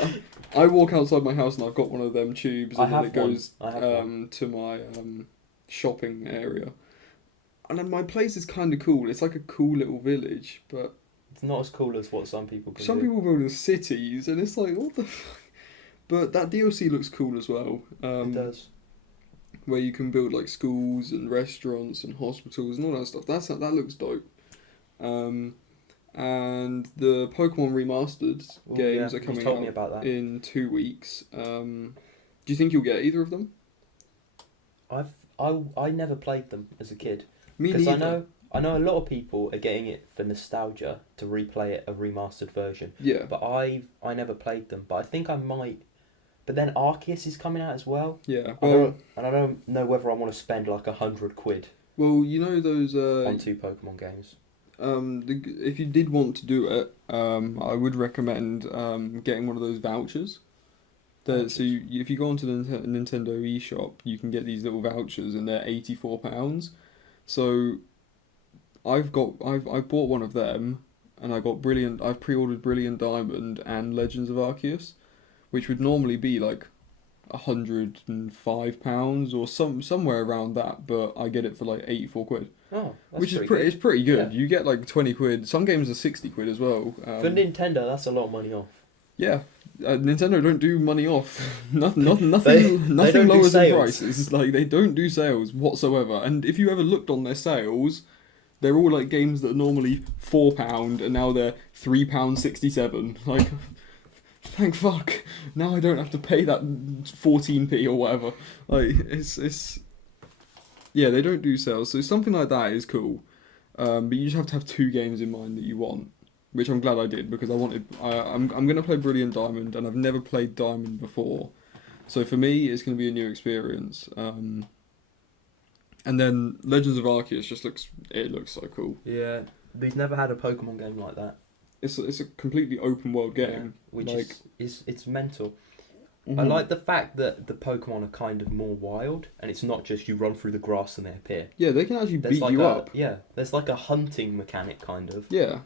I walk outside my house and I've got one of them tubes, and then it goes to my shopping area. And then my place is kind of cool. It's like a cool little village, but it's not as cool as what some people can do. Some people build in cities, and it's like, what the fuck? But that DLC looks cool as well. It does. Where you can build like schools and restaurants and hospitals and all that stuff. That looks dope. And the Pokemon Remastered games are coming out in 2 weeks. Do you think you'll get either of them? I never played them as a kid. Me neither. Because I know a lot of people are getting it for nostalgia to replay it a remastered version. Yeah. But I never played them. But I think I might. But then Arceus is coming out as well. Yeah. Well, I don't know whether I want to spend like £100. Well, you know those on 2 Pokemon games. If you did want to do it, I would recommend getting one of those vouchers. So if you go onto the Nintendo eShop, you can get these little vouchers, and they're £84. So I bought one of them, and I've pre-ordered Brilliant Diamond and Legends of Arceus, which would normally be like £105 or somewhere around that, but I get it for like 84 quid. Oh, that's which is pretty. It's pretty good. Yeah. You get like 20 quid. Some games are 60 quid as well. For Nintendo, that's a lot of money off. Yeah, Nintendo don't do money off. nothing They lowers in prices. Like, they don't do sales whatsoever. And if you ever looked on their sales, they're all like games that are normally £4 and now they're £3.67. Like, thank fuck. Now I don't have to pay that 14p or whatever. Like, it's. Yeah, they don't do sales, so something like that is cool. But you just have to have 2 games in mind that you want, which I'm glad I did, because I'm gonna play Brilliant Diamond, and I've never played Diamond before, so for me it's gonna be a new experience. And then Legends of Arceus looks so cool. Yeah, we've never had a Pokemon game like that. It's a completely open world game, yeah, which is mental. Mm-hmm. I like the fact that the Pokemon are kind of more wild, and it's not just you run through the grass and they appear. Yeah, they can actually beat you up. Yeah, there's like a hunting mechanic, kind of. Yeah.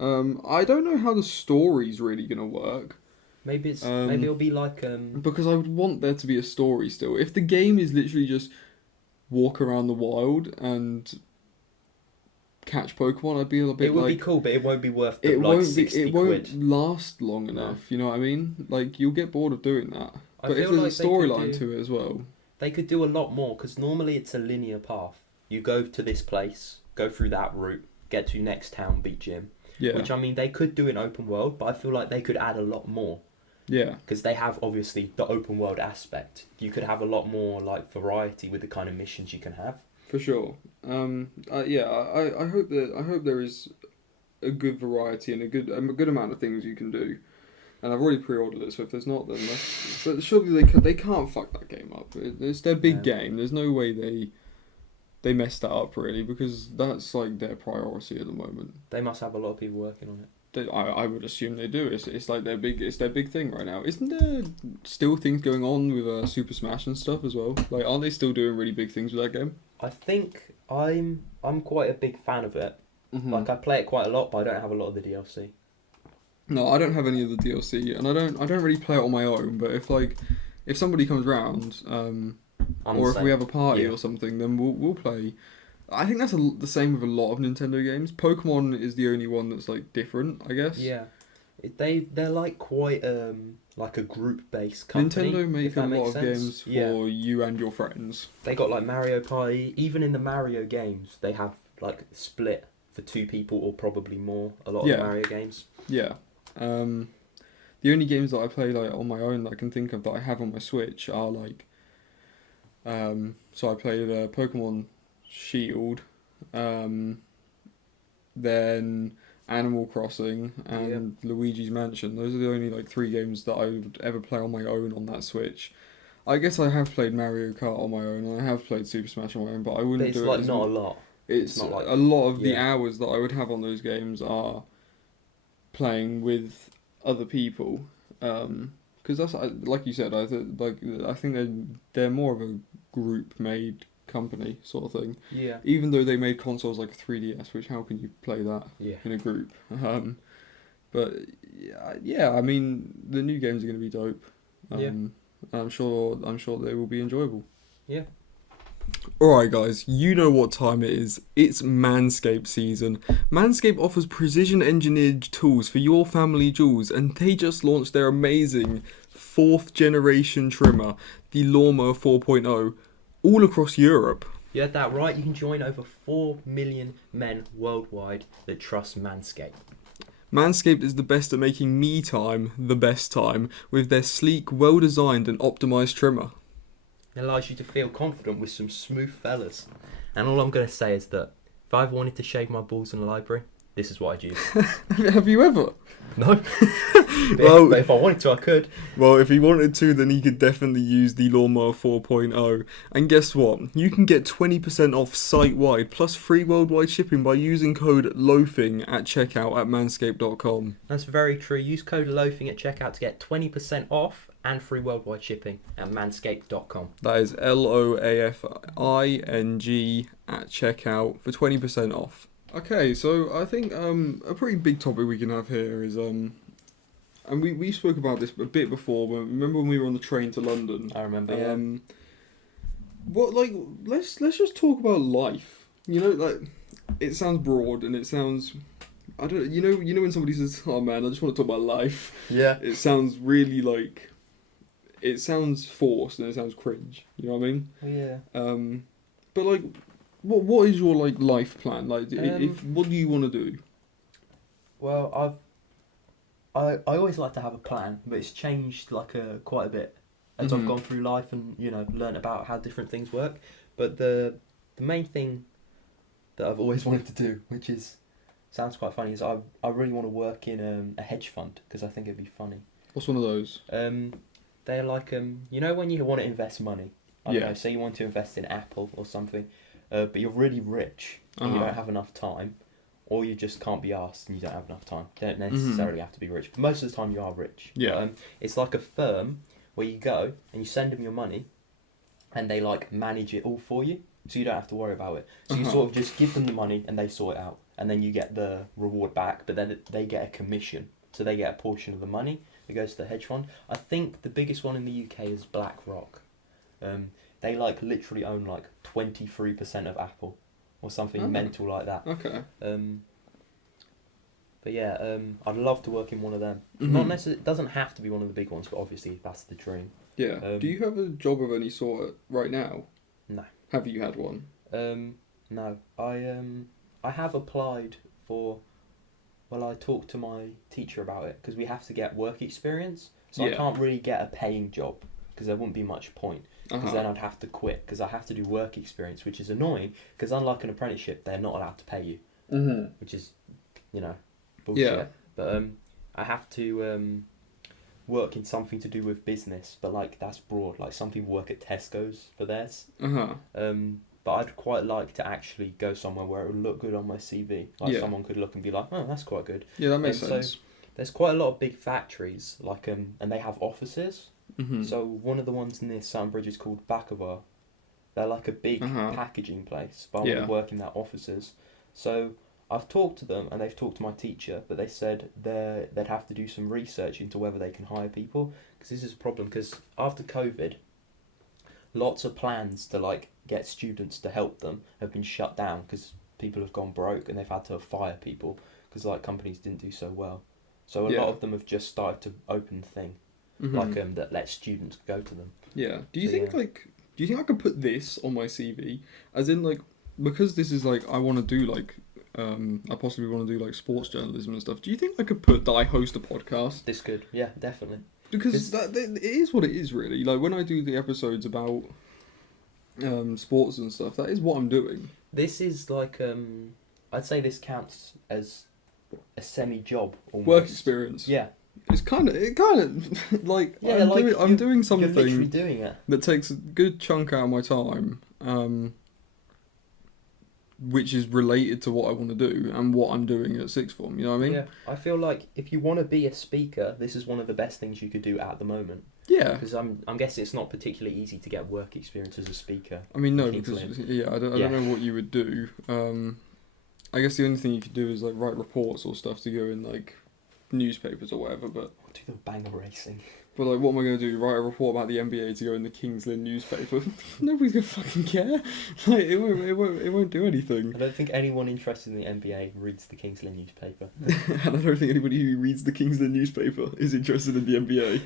I don't know how the story's really gonna work. Maybe it'll be like because I would want there to be a story still. If the game is literally just walk around the wild and catch Pokemon, I'd be a bit. It would be cool, but it won't be worth the, like 60 quid. It won't last long enough. You know what I mean? Like, you'll get bored of doing that. But if there's like a storyline to it as well, they could do a lot more, because normally it's a linear path. you go to this place, go through that route, get to next town, beat Jim. Yeah. Which, I mean, they could do in open world, but I feel like they could add a lot more. Yeah. Because they have, obviously, the open world aspect. You could have a lot more, like, variety with the kind of missions you can have. For sure. I hope there is a good variety and a good amount of things you can do. And I've already pre-ordered it, so if there's not, then but surely they can't fuck that game up. It's their big game. There's no way they messed that up really, because that's like their priority at the moment. They must have a lot of people working on it. I would assume they do. It's like their big thing right now. Isn't there still things going on with Super Smash and stuff as well? Like, aren't they still doing really big things with that game? I think I'm quite a big fan of it. Mm-hmm. Like, I play it quite a lot, but I don't have a lot of the DLC. No, I don't have any of the DLC, and I don't really play it on my own. But if somebody comes round, or if we have a party or something, then we'll play. I think that's the same with a lot of Nintendo games. Pokemon is the only one that's like different, I guess. Yeah, they're like quite like a group based company. Nintendo make a lot of games for you and your friends. They got like Mario Party. Even in the Mario games, they have like split for 2 people or probably more. A lot of the Mario games. Yeah. The only games that I play like on my own that I can think of that I have on my Switch are like, so I played Pokemon Shield, then Animal Crossing and Luigi's Mansion. Those are the only like 3 games that I would ever play on my own on that Switch. I guess I have played Mario Kart on my own, and I have played Super Smash on my own, but I wouldn't do it. It's like not a lot. It's not like, a lot of the hours that I would have on those games are playing with other people, because that's like you said. I think they're more of a group-made company sort of thing. Yeah. Even though they made consoles like 3DS, which how can you play that in a group? But yeah, I mean the new games are going to be dope. I'm sure they will be enjoyable. Yeah. Alright guys, you know what time it is. It's Manscaped season. Manscaped offers precision engineered tools for your family jewels, and they just launched their amazing 4th generation trimmer, the Lawnmower 4.0, all across Europe. You heard that right, you can join over 4 million men worldwide that trust Manscaped. Manscaped is the best at making me time the best time with their sleek, well designed and optimised trimmer. It allows you to feel confident with some smooth fellas. And all I'm going to say is that if I ever wanted to shave my balls in the library, this is what I'd use. Have you ever? No. But if I wanted to, I could. Well, if he wanted to, then he could definitely use the Lawnmower 4.0. And guess what? You can get 20% off site-wide, plus free worldwide shipping by using code LOAFING at checkout at manscaped.com. That's very true. Use code LOAFING at checkout to get 20% off and free worldwide shipping at manscaped.com. That is LOAFING at checkout for 20% off. Okay, so I think a pretty big topic we can have here is and we spoke about this a bit before. But remember when we were on the train to London? I remember. Let's just talk about life. You know, like it sounds broad and it sounds. I don't. You know when somebody says, "Oh man, I just want to talk about life." Yeah. It sounds really like. It sounds forced and it sounds cringe. You know what I mean? Yeah. But like. What is your like life plan? Like, what do you want to do? Well, I always like to have a plan, but it's changed like quite a bit as I've gone through life and learned about how different things work. But the main thing that I've always wanted to do, which sounds quite funny, is I really want to work in a hedge fund because I think it'd be funny. What's one of those? They're like when you want to invest money. I don't know, say you want to invest in Apple or something. But you're really rich and you don't have enough time, or you just can't be asked and you don't have enough time. You don't necessarily have to be rich, but most of the time you are rich. Yeah. It's like a firm where you go and you send them your money and they like manage it all for you, so you don't have to worry about it. So you sort of just give them the money and they sort it out, and then you get the reward back, but then they get a commission. So they get a portion of the money that goes to the hedge fund. I think the biggest one in the UK is BlackRock. They like literally own like 23% of Apple or something mental like that. Okay. But yeah, I'd love to work in one of them. Not necessarily, it doesn't have to be one of the big ones, but obviously that's the dream. Yeah. Do you have a job of any sort right now? No. Have you had one? No, I have applied for. Well, I talked to my teacher about it because we have to get work experience. So I can't really get a paying job because there wouldn't be much point. Because then I'd have to quit because I have to do work experience, which is annoying because unlike an apprenticeship, they're not allowed to pay you, which is, bullshit. Yeah. But I have to work in something to do with business, but like that's broad. Like some people work at Tesco's for theirs. But I'd quite like to actually go somewhere where it would look good on my CV. Like someone could look and be like, oh, that's quite good. Yeah, that makes sense. So there's quite a lot of big factories, like and they have offices. So one of the ones near Sutton Bridge is called Bakovar. They're like a big packaging place, but I want to work in their offices. So I've talked to them and they've talked to my teacher, but they said they'd have to do some research into whether they can hire people, because this is a problem, because after COVID, lots of plans to like get students to help them have been shut down because people have gone broke and they've had to fire people because like companies didn't do so well. So a lot of them have just started to open the thing, like that lets students go to them. Yeah. Do you think I could put this on my CV, as in like, because this is like I want to do like I possibly want to do like sports journalism and stuff. Do you think I could put that I host a podcast? This could, yeah, definitely. Because it is what it is, really. Like when I do the episodes about sports and stuff, that is what I'm doing. This is like I'd say this counts as a semi-job almost. Work experience. Yeah. It kind of like I'm doing something you're literally doing it. that takes a good chunk out of my time, which is related to what I want to do and what I'm doing at sixth form. You know what I mean? Yeah. I feel like if you want to be a speaker, this is one of the best things you could do at the moment. Yeah. Because I'm guessing it's not particularly easy to get work experience as a speaker. I mean, no, because I don't know what you would do. I guess the only thing you could do is like write reports or stuff to go in like newspapers or whatever. But I'll do the banger racing. But like, what am I going to do? Write a report about the NBA to go in the King's Lynn newspaper? Nobody's going to fucking care. Like, it won't do anything. I don't think anyone interested in the NBA reads the King's Lynn newspaper. And I don't think anybody who reads the King's Lynn newspaper is interested in the NBA.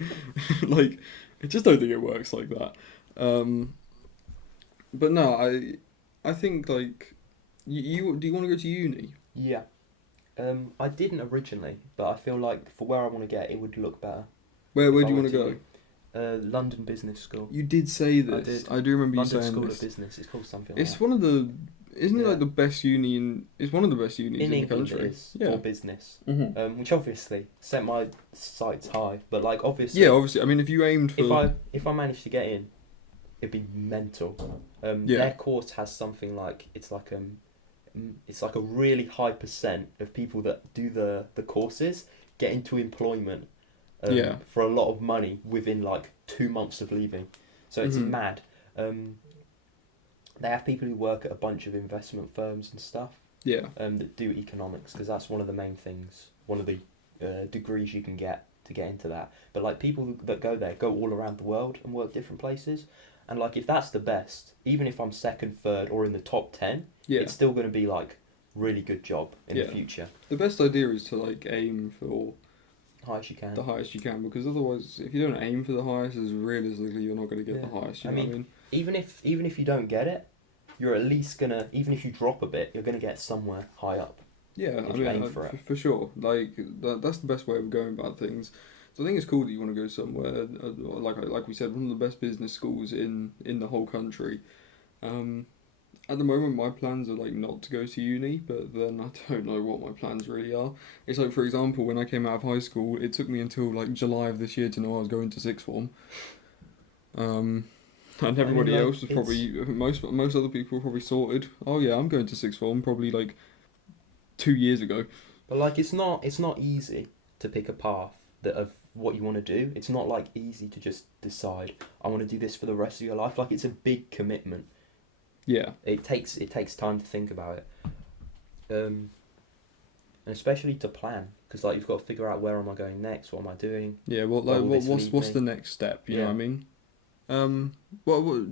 Like, I just don't think it works like that. But no, I think like, you do you want to go to uni? Yeah. I didn't originally, but I feel like for where I want to get, it would look better. Where do you want to go? London Business School. You did say this. I did. I do remember London you saying School this. of Business. It's called something like It's that. one of the... Isn't it like the best uni in... It's one of the best unis in the England country. it is for business. Mm-hmm. Which obviously set my sights high. But like obviously... Yeah, obviously. I mean, if you aimed for... If I managed to get in, it'd be mental. Their course has something like... It's like a really high % of people that do the courses get into employment for a lot of money within like 2 months of leaving. So it's mad. They have people who work at a bunch of investment firms and stuff. Yeah. That do economics, because that's one of the main things, one of the degrees you can get to get into that. But like people that go there go all around the world and work different places. And like if that's the best, even if I'm second, third, or in the top 10, it's still going to be like really good job in the future. The best idea is to like aim for highest you can. The highest you can, because otherwise, if you don't aim for the highest, is realistically you're not going to get the highest. You know what I mean? Even if you don't get it, you're at least gonna. Even if you drop a bit, you're gonna get somewhere high up. Yeah, I mean, aim for it. For sure. Like that's the best way of going about things. So I think it's cool that you want to go somewhere like we said, one of the best business schools in the whole country. At the moment, my plans are like not to go to uni, but then I don't know what my plans really are. It's like, for example, when I came out of high school, it took me until like July of this year to know I was going to sixth form. And everybody else was probably most other people were probably sorted. Oh yeah, I'm going to sixth form probably like 2 years ago. But like it's not easy to pick a path of what you want to do. It's not like easy to just decide I want to do this for the rest of your life. Like it's a big commitment. Yeah. It takes time to think about it. And especially to plan, because like you've got to figure out where am I going next, what am I doing? Yeah, well, like what's the next step? You know what I mean? Well,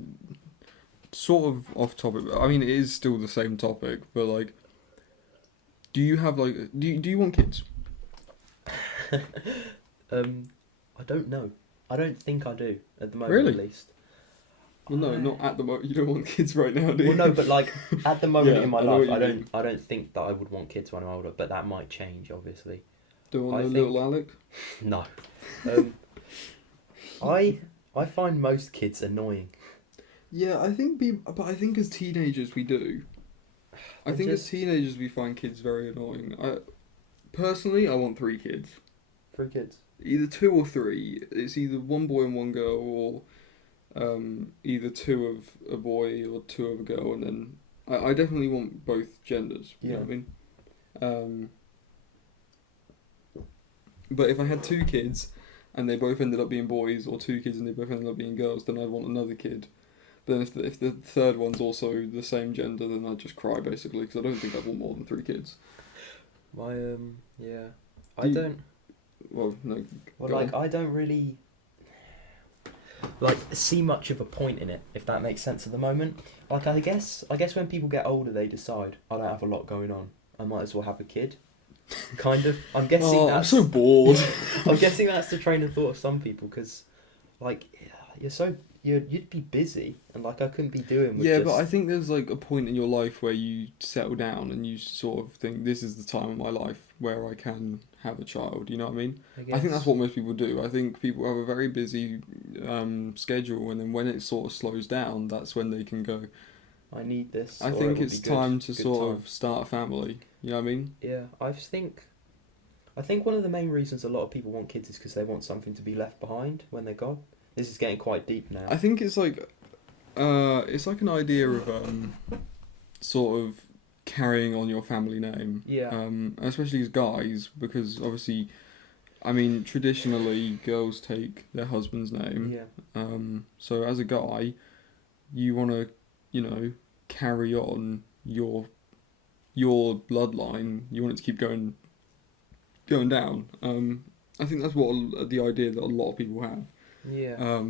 sort of off topic. I mean, it is still the same topic, but like, do you have like, do you want kids? I don't know. I don't think I do at the moment. Really? At least. Well, no, not at the moment. You don't want kids right now, do you? Well, no, but like at the moment Yeah, in my I know life, what you mean. I don't think that I would want kids when I'm older, but that might change, obviously. Don't want I no think- little Alec? No. I find most kids annoying. Yeah, I think but I think as teenagers we do. I think as teenagers we find kids very annoying. Personally, I want 3 kids. 3 kids. Either 2 or 3. It's either 1 boy and 1 girl, or either 2 of a boy or 2 of a girl, and then I definitely want both genders. You know what I mean? But if I had 2 kids and they both ended up being boys, or 2 kids and they both ended up being girls, then I'd want another kid. But then if the third one's also the same gender, then I'd just cry, basically, because I don't think I'd want more than 3 kids. My yeah. I don't. Well, no. Well, go like on. I don't really like see much of a point in it, if that makes sense at the moment. Like I guess when people get older, they decide I don't have a lot going on. I might as well have a kid. Kind of. I'm guessing. I'm so bored. I'm guessing that's the train of thought of some people, because, like, you'd be busy, and like I couldn't be doing. With Yeah, just... but I think there's like a point in your life where you settle down and you sort of think, this is the time of my life where I can have a child. You know what I mean? I think that's what most people do. I think people have a very busy schedule, and then when it sort of slows down, that's when they can go, I need this. I think it's time to sort of start a family. You know what I mean? Yeah, I think one of the main reasons a lot of people want kids is because they want something to be left behind when they're gone. This is getting quite deep now. I think it's like an idea of sort of carrying on your family name. Yeah. Especially as guys, because obviously, I mean, traditionally girls take their husband's name. Yeah. So as a guy, you want to, carry on your bloodline. You want it to keep going down. I think that's what the idea that a lot of people have. Yeah.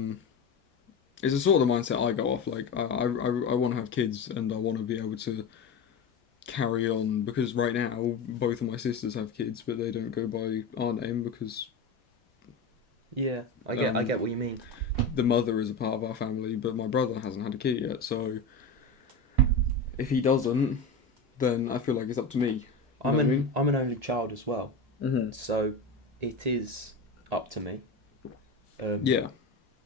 It's a sort of the mindset I go off. Like I want to have kids, and I want to be able to carry on, because right now both of my sisters have kids, but they don't go by our name because Yeah, I get what you mean. the mother is a part of our family, but my brother hasn't had a kid yet. So if he doesn't, then I feel like it's up to me. I'm an only child as well, Mm-hmm. so it is up to me. Yeah.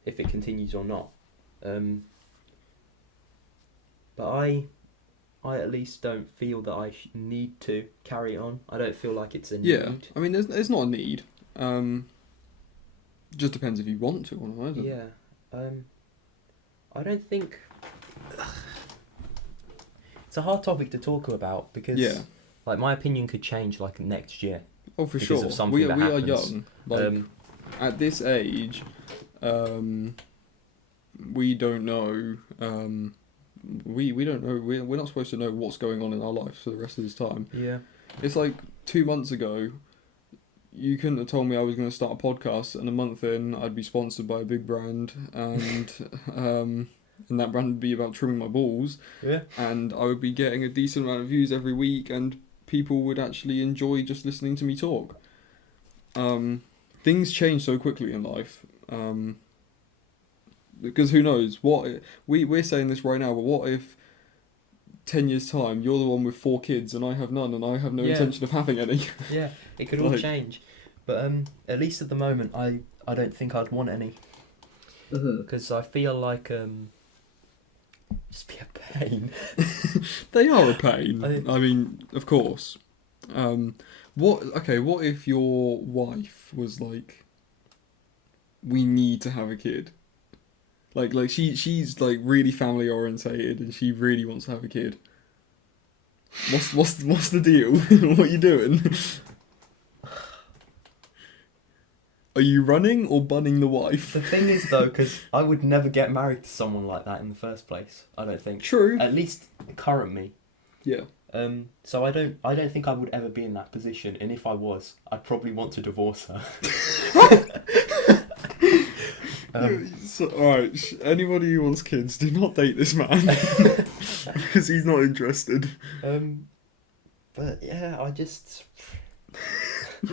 If it continues or not. But I at least don't feel that I need to carry on. I don't feel like it's a need. Yeah, I mean, it's not a need. Just depends if you want to or not. Doesn't it? Yeah. I don't think... It's a hard topic to talk about, because like my opinion could change like next year. Oh, for because sure. of something We that are happens. young. Like, at this age, we don't know. We don't know. We're not supposed to know what's going on in our life for the rest of this time. Yeah. It's like 2 months ago, you couldn't have told me I was going to start a podcast, and a month in, I'd be sponsored by a big brand, and that brand would be about trimming my balls. Yeah. And I would be getting a decent amount of views every week, and people would actually enjoy just listening to me talk. Things change so quickly in life. Because who knows, we're saying this right now, but what if 10 years time you're the one with 4 kids and I have none, and I have no intention of having any? Yeah, it could all change. But at least at the moment, I don't think I'd want any. Because I feel like just be a pain. They are a pain. I mean, of course. What if your wife was like, we need to have a kid? Like she's like really family orientated, and she really wants to have a kid. What's the deal? What are you doing? Are you running or bunning the wife? The thing is, though, because I would never get married to someone like that in the first place. I don't think. True. At least current me. Yeah. So I don't think I would ever be in that position, and if I was, I'd probably want to divorce her. Alright, anybody who wants kids, do not date this man. Because he's not interested. But yeah, I just...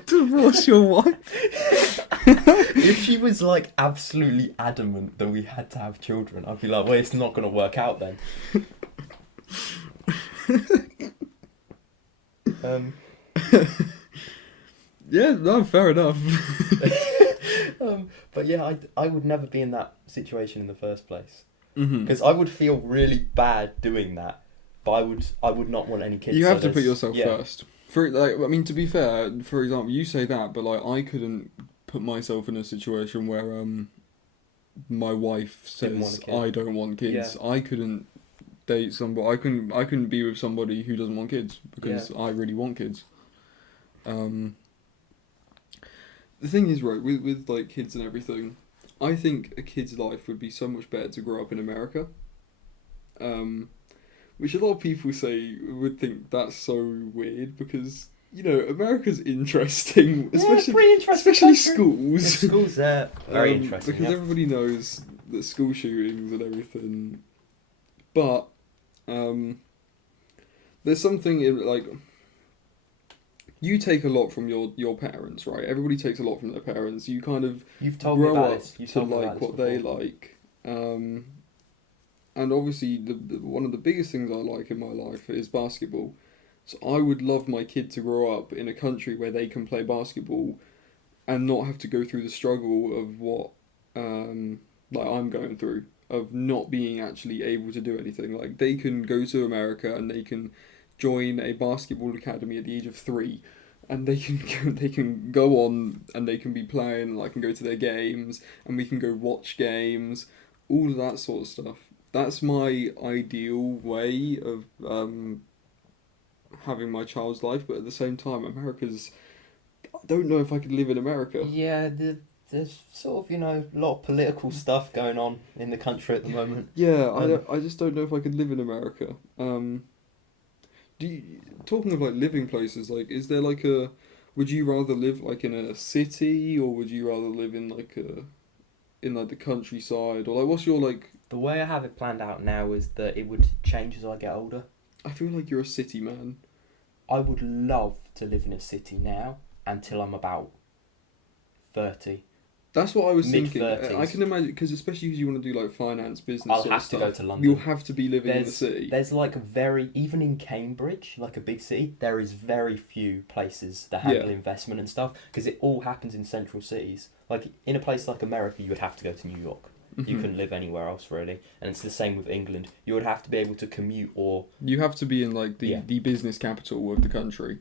Divorce your wife? If she was like absolutely adamant that we had to have children, I'd be like, well, it's not going to work out then. Yeah, no, fair enough. But yeah, I would never be in that situation in the first place. Mhm. Because I would feel really bad doing that, but I would not want any kids. You so have to put there's- yourself yeah. first. For like, I mean, to be fair, for example, you say that, but like, I couldn't put myself in a situation where my wife Didn't want says a kid. I don't want kids. I couldn't date somebody. I couldn't be with somebody who doesn't want kids because I really want kids. The thing is, right, with like kids and everything, I think a kid's life would be so much better to grow up in America. Which a lot of people say would think that's so weird because, you know, America's interesting, especially pretty interesting especially country. schools. Schools, very interesting. Because Yeah. everybody knows the school shootings and everything. But there's something in, like, you take a lot from your parents, right? Everybody takes a lot from their parents. You kind of You've told me grow about up this. You've to told me like about what this they before. like. And obviously, the one of the biggest things I like in my life is basketball. So I would love my kid to grow up in a country where they can play basketball and not have to go through the struggle of what like I'm going through, of not being actually able to do anything. Like, they can go to America and they can join a basketball academy at the age of 3, and they can go on and they can be playing, and I can go to their games and we can go watch games, all of that sort of stuff. That's my ideal way of having my child's life, but at the same time, I don't know if I could live in America. Yeah, there's sort of, a lot of political stuff going on in the country at the moment. Yeah, I just don't know if I could live in America. Talking of like living places, like, is there like would you rather live like in a city, or would you rather live in like the countryside, or like what's your like? The way I have it planned out now is that it would change as I get older. I feel like you're a city man. I would love to live in a city now until I'm about 30. That's what I was thinking. Mid-30s. I can imagine, because especially if you want to do like finance, business, I'll sort of have to go stuff, to London. you'll have to be living in the city. There's like even in Cambridge, like a big city, there is very few places that handle investment and stuff, because it all happens in central cities. Like in a place like America, you would have to go to New York. You couldn't live anywhere else really, and it's the same with England. You would have to be able to commute, or You have to be in like the business capital of the country.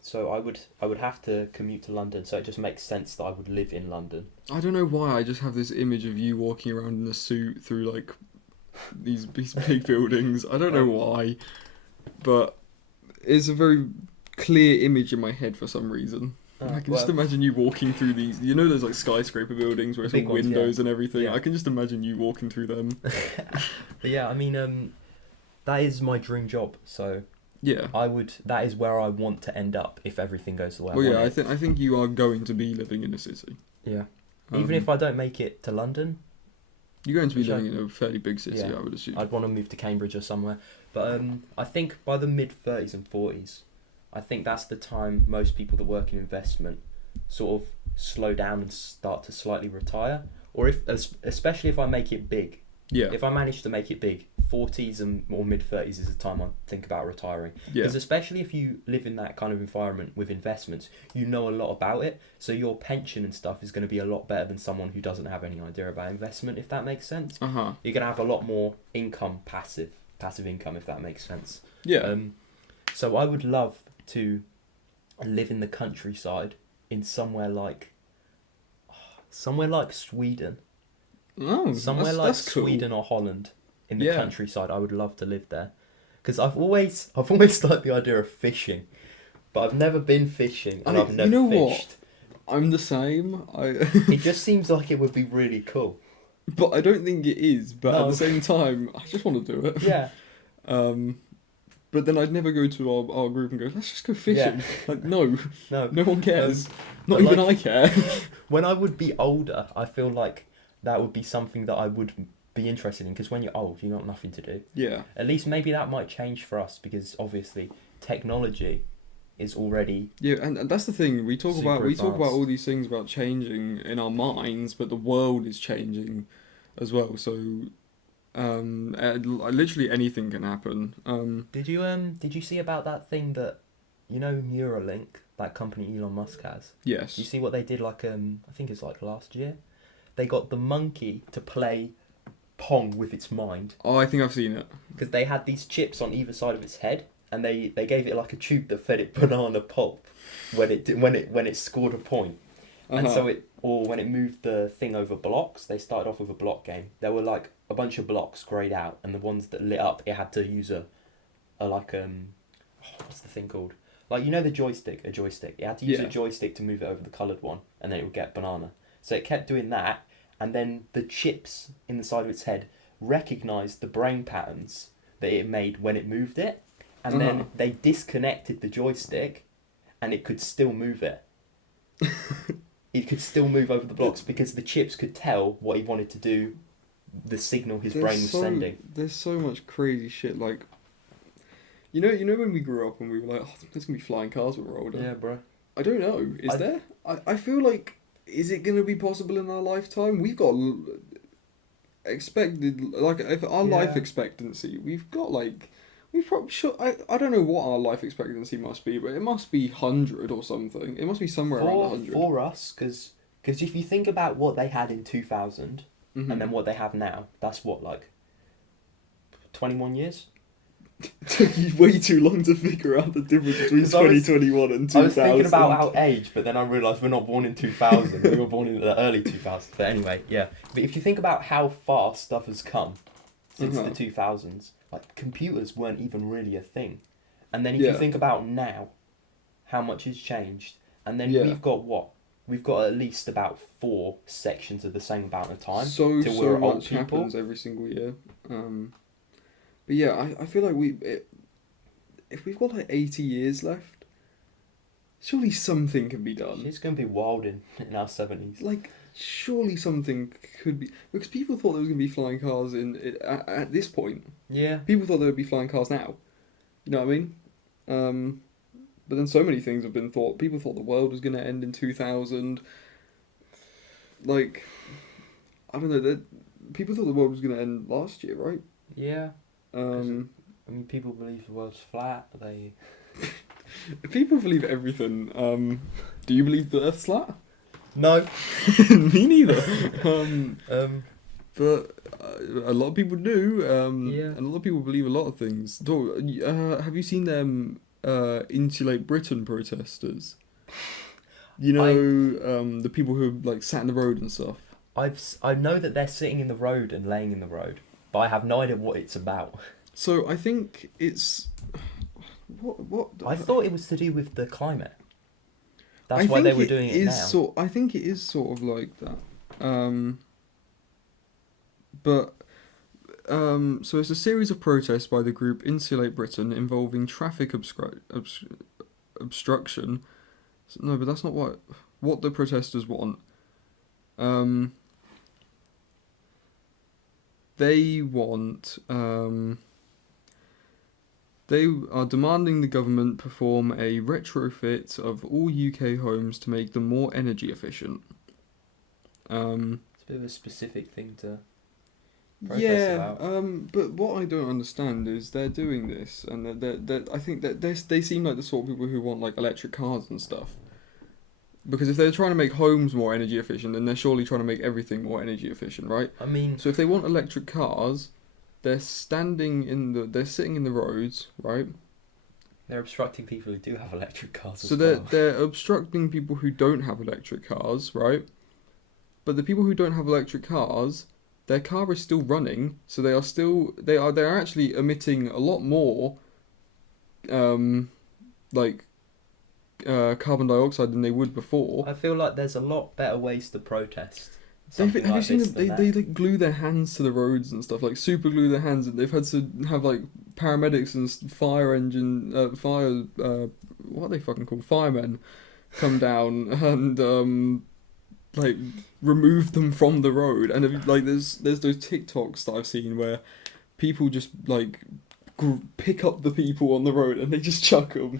so I would have to commute to London. So it just makes sense that I would live in London. I don't know why, I just have this image of you walking around in a suit through like these big buildings. I don't know why, but it's a very clear image in my head for some reason. I can just imagine you walking through these, those like skyscraper buildings where it's all big ones, windows and everything. Yeah. I can just imagine you walking through them. But yeah, I mean, that is my dream job. So Yeah. that is where I want to end up if everything goes the way I Well, want yeah, it. I think you are going to be living in a city. Yeah. Even if I don't make it to London, you're going to be Which I- living in a fairly big city, Yeah. I would assume. I'd want to move to Cambridge or somewhere. But I think by the mid-30s and 40s, I think that's the time most people that work in investment sort of slow down and start to slightly retire. Or especially if I make it big. Yeah. If I manage to make it big, 40s or mid-30s is the time I think about retiring. Yeah. Because especially if you live in that kind of environment with investments, you know a lot about it. So your pension and stuff is going to be a lot better than someone who doesn't have any idea about investment, if that makes sense. Uh-huh. You're going to have a lot more income, passive income, if that makes sense. Yeah. So I would love to live in the countryside in somewhere like Sweden. Oh, Somewhere that's cool. Sweden or Holland in the Yeah. countryside. I would love to live there, because I've always liked the idea of fishing, but I've never been fishing and I've never fished. I'm the same. It just seems like it would be really cool. But I don't think it is. But No. at the same time, I just want to do it. Yeah. But then I'd never go to our group and go, let's just go fishing. Yeah. Like, no No. one cares. Not but even like- I care. When I would be older, I feel like that would be something that I would be interested in, because when you're old, you've got nothing to do. Yeah. At least maybe that might change for us, because obviously technology is already and that's the thing we talk about. We talk about all these things about changing in our minds, but the world is changing as well. So, literally anything can happen. Did you see about that thing that, Neuralink, that company Elon Musk has? Yes. You see what they did? I think it's like last year. They got the monkey to play Pong with its mind. Oh, I think I've seen it. Because they had these chips on either side of its head, and they gave it like a tube that fed it banana pulp when it scored a point. And so when it moved the thing over blocks, they started off with a block game. There were like a bunch of blocks grayed out, and the ones that lit up, it had to use what's the thing called? Like, the joystick, a joystick. It had to use a joystick to move it over the coloured one, and then it would get banana. So it kept doing that, and then the chips in the side of its head recognised the brain patterns that it made when it moved it, and then they disconnected the joystick, and it could still move it. It could still move over the blocks because the chips could tell what he wanted to do, the signal his brain was sending. There's so much crazy shit, like... You know when we grew up and we were like, there's going to be flying cars when we're older? Yeah, bro. I don't know. Is there? I feel like... Is it going to be possible in our lifetime? We've got expected... Like, if our life expectancy, we've got, like... We've probably... I don't know what our life expectancy must be, but it must be 100 or something. It must be somewhere around 100. For us, because if you think about what they had in 2000, and then what they have now, that's what, like... 21 years? Took you way too long to figure out the difference between 2021 and 2000. I was thinking about our age, but then I realised we're not born in 2000. We were born in the early 2000s. But anyway, yeah. But if you think about how far stuff has come since the 2000s, like, computers weren't even really a thing. And then if you think about now, how much has changed, and then we've got what? We've got at least about 4 sections of the same amount of time. So much happens every single year. But yeah, I feel like if we've got like 80 years left, surely something can be done. It's going to be wild in our 70s. Like, surely something could be... Because people thought there was going to be flying cars at this point. Yeah. People thought there would be flying cars now. You know what I mean? But then so many things have been thought. People thought the world was going to end in 2000. Like, I don't know. People thought the world was going to end last year, right? Yeah. People believe the world's flat. People believe everything. Do you believe the Earth's flat? No. Me neither. But a lot of people do. And a lot of people believe a lot of things. Have you seen them Insulate Britain protesters? The people who like sat in the road and stuff. I know that they're sitting in the road and laying in the road, but I have no idea what it's about. So I think it's what I thought it was to do with the climate. That's why they were doing it now. I think it is sort of like that. So it's a series of protests by the group Insulate Britain involving traffic obstruction. No, but that's not what the protesters want. They want... They are demanding the government perform a retrofit of all UK homes to make them more energy efficient. It's a bit of a specific thing to protest about. But what I don't understand is they're doing this, and I think that they seem like the sort of people who want like electric cars and stuff. Because if they're trying to make homes more energy efficient, then they're surely trying to make everything more energy efficient, right? I mean, so if they want electric cars, they're sitting in the roads, right? They're obstructing people who do have electric cars. So they're obstructing people who don't have electric cars, right? But the people who don't have electric cars, their car is still running, so they're actually emitting a lot more, carbon dioxide than they would before. I feel like there's a lot better ways to protest. Have you seen them? They like glue their hands to the roads and stuff, like super glue their hands, and they've had to have like paramedics and what are they fucking called? Firemen come down and like remove them from the road. And like there's those TikToks that I've seen where people just like pick up the people on the road and they just chuck them.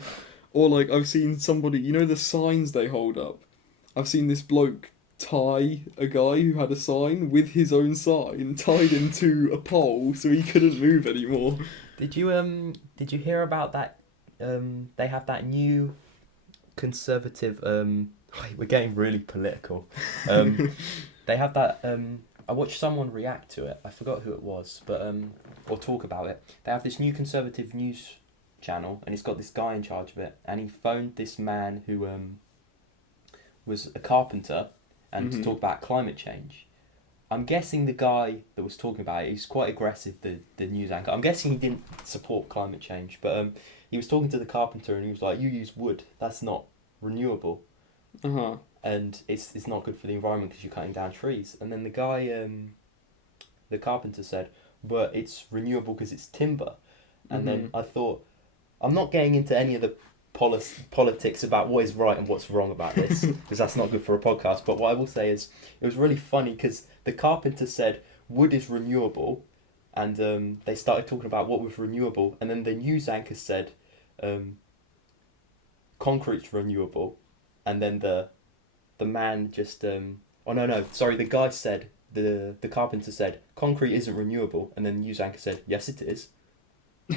Or like I've seen somebody, you know the signs they hold up? I've seen this bloke tie a guy who had a sign with his own sign tied into a pole so he couldn't move anymore. Did you hear about that? They have that new conservative. We're getting really political. They have that. I watched someone react to it. I forgot who it was, but or talk about it. They have this new conservative news channel, and it's got this guy in charge of it, and he phoned this man who was a carpenter, and to talk about climate change. I'm guessing the guy that was talking about it, he's quite aggressive, the news anchor. I'm guessing he didn't support climate change, but he was talking to the carpenter, and he was like, "You use wood. That's not renewable." And it's not good for the environment because you're cutting down trees. And then the guy, the carpenter said, "But it's renewable because it's timber." And then I thought, I'm not getting into any of the politics about what is right and what's wrong about this, because that's not good for a podcast. But what I will say is, it was really funny because the carpenter said wood is renewable, and they started talking about what was renewable, and then the news anchor said concrete's renewable, and then the man just the guy said, the carpenter said concrete isn't renewable, and then the news anchor said yes it is.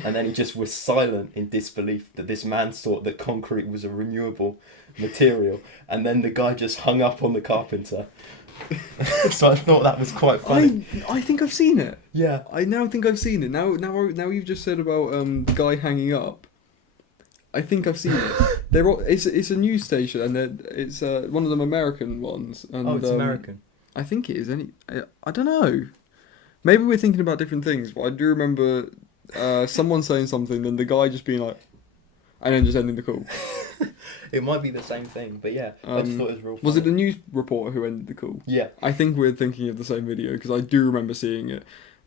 And then he just was silent in disbelief that this man thought that concrete was a renewable material, and then the guy just hung up on the carpenter. So I thought that was quite funny. I think I've seen it. Yeah. I now think I've seen it. Now you've just said about the guy hanging up. I think I've seen it. It's a news station, and it's one of them American ones. And, it's American. I think it is. I don't know. Maybe we're thinking about different things, but I do remember someone saying something, then the guy just being like, and then just ending the call. It might be the same thing, but yeah, I just thought it was real funny. Was it the news reporter who ended the call? Yeah. I think we're thinking of the same video, because I do remember seeing it.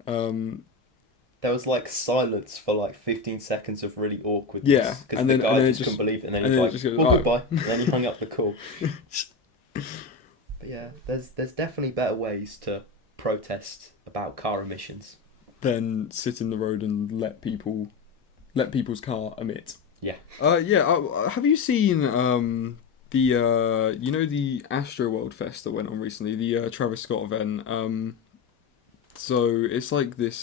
There was like silence for like 15 seconds of really awkwardness. Yeah, because the guy just couldn't believe it, and then he was like, "Well, goodbye," and then he hung up the call. But yeah, there's definitely better ways to protest about car emissions than sit in the road and let people's car emit. Yeah. Have you seen the Astroworld Fest that went on recently, the Travis Scott event? So it's like this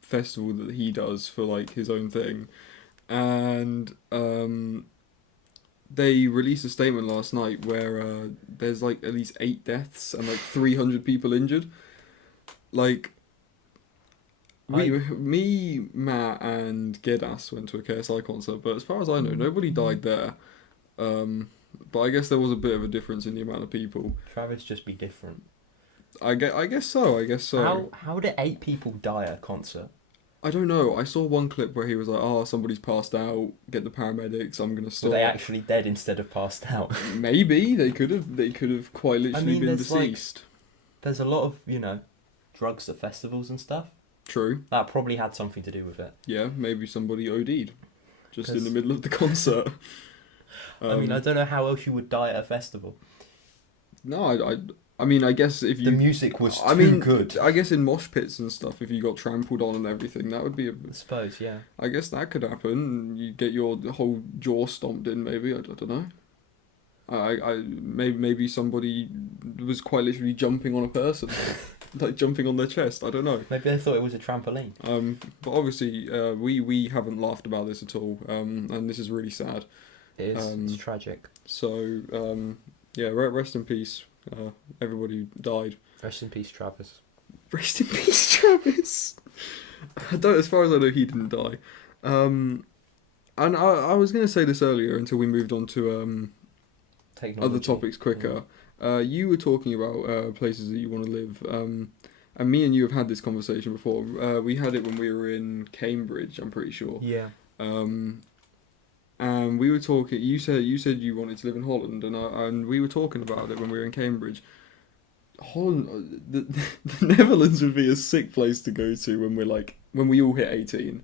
festival that he does for like his own thing, and they released a statement last night where there's like at least 8 deaths and like 300 people injured. Like, me, Matt, and Gedas went to a KSI concert, but as far as I know, nobody died there. But I guess there was a bit of a difference in the amount of people. Travis just be different. I guess so. How did 8 people die at a concert? I don't know. I saw one clip where he was like, "Oh, somebody's passed out. Get the paramedics. I'm gonna stop." Were they actually dead instead of passed out? Maybe they could have quite literally been deceased. There's a lot of drugs at festivals and stuff. True. That probably had something to do with it. Yeah, maybe somebody OD'd just in the middle of the concert. I don't know how else you would die at a festival. No, I mean, I guess if the music was too good. I guess in mosh pits and stuff, if you got trampled on and everything, that would be I suppose, yeah. I guess that could happen. You get your whole jaw stomped in, maybe. I don't know. Maybe somebody was quite literally jumping on a person, like jumping on their chest. I don't know. Maybe they thought it was a trampoline. But obviously, we haven't laughed about this at all. And this is really sad. It is. It's tragic. So, yeah, rest in peace. Everybody who died. Rest in peace, Travis. Rest in peace, Travis. As far as I know, he didn't die. And I was going to say this earlier until we moved on to other topics quicker. Yeah. You were talking about places that you want to live. And me and you have had this conversation before. We had it when we were in Cambridge, I'm pretty sure. Yeah. And we were talking. You said you wanted to live in Holland, and we were talking about it when we were in Cambridge. Holland, the Netherlands would be a sick place to go to when we all hit 18.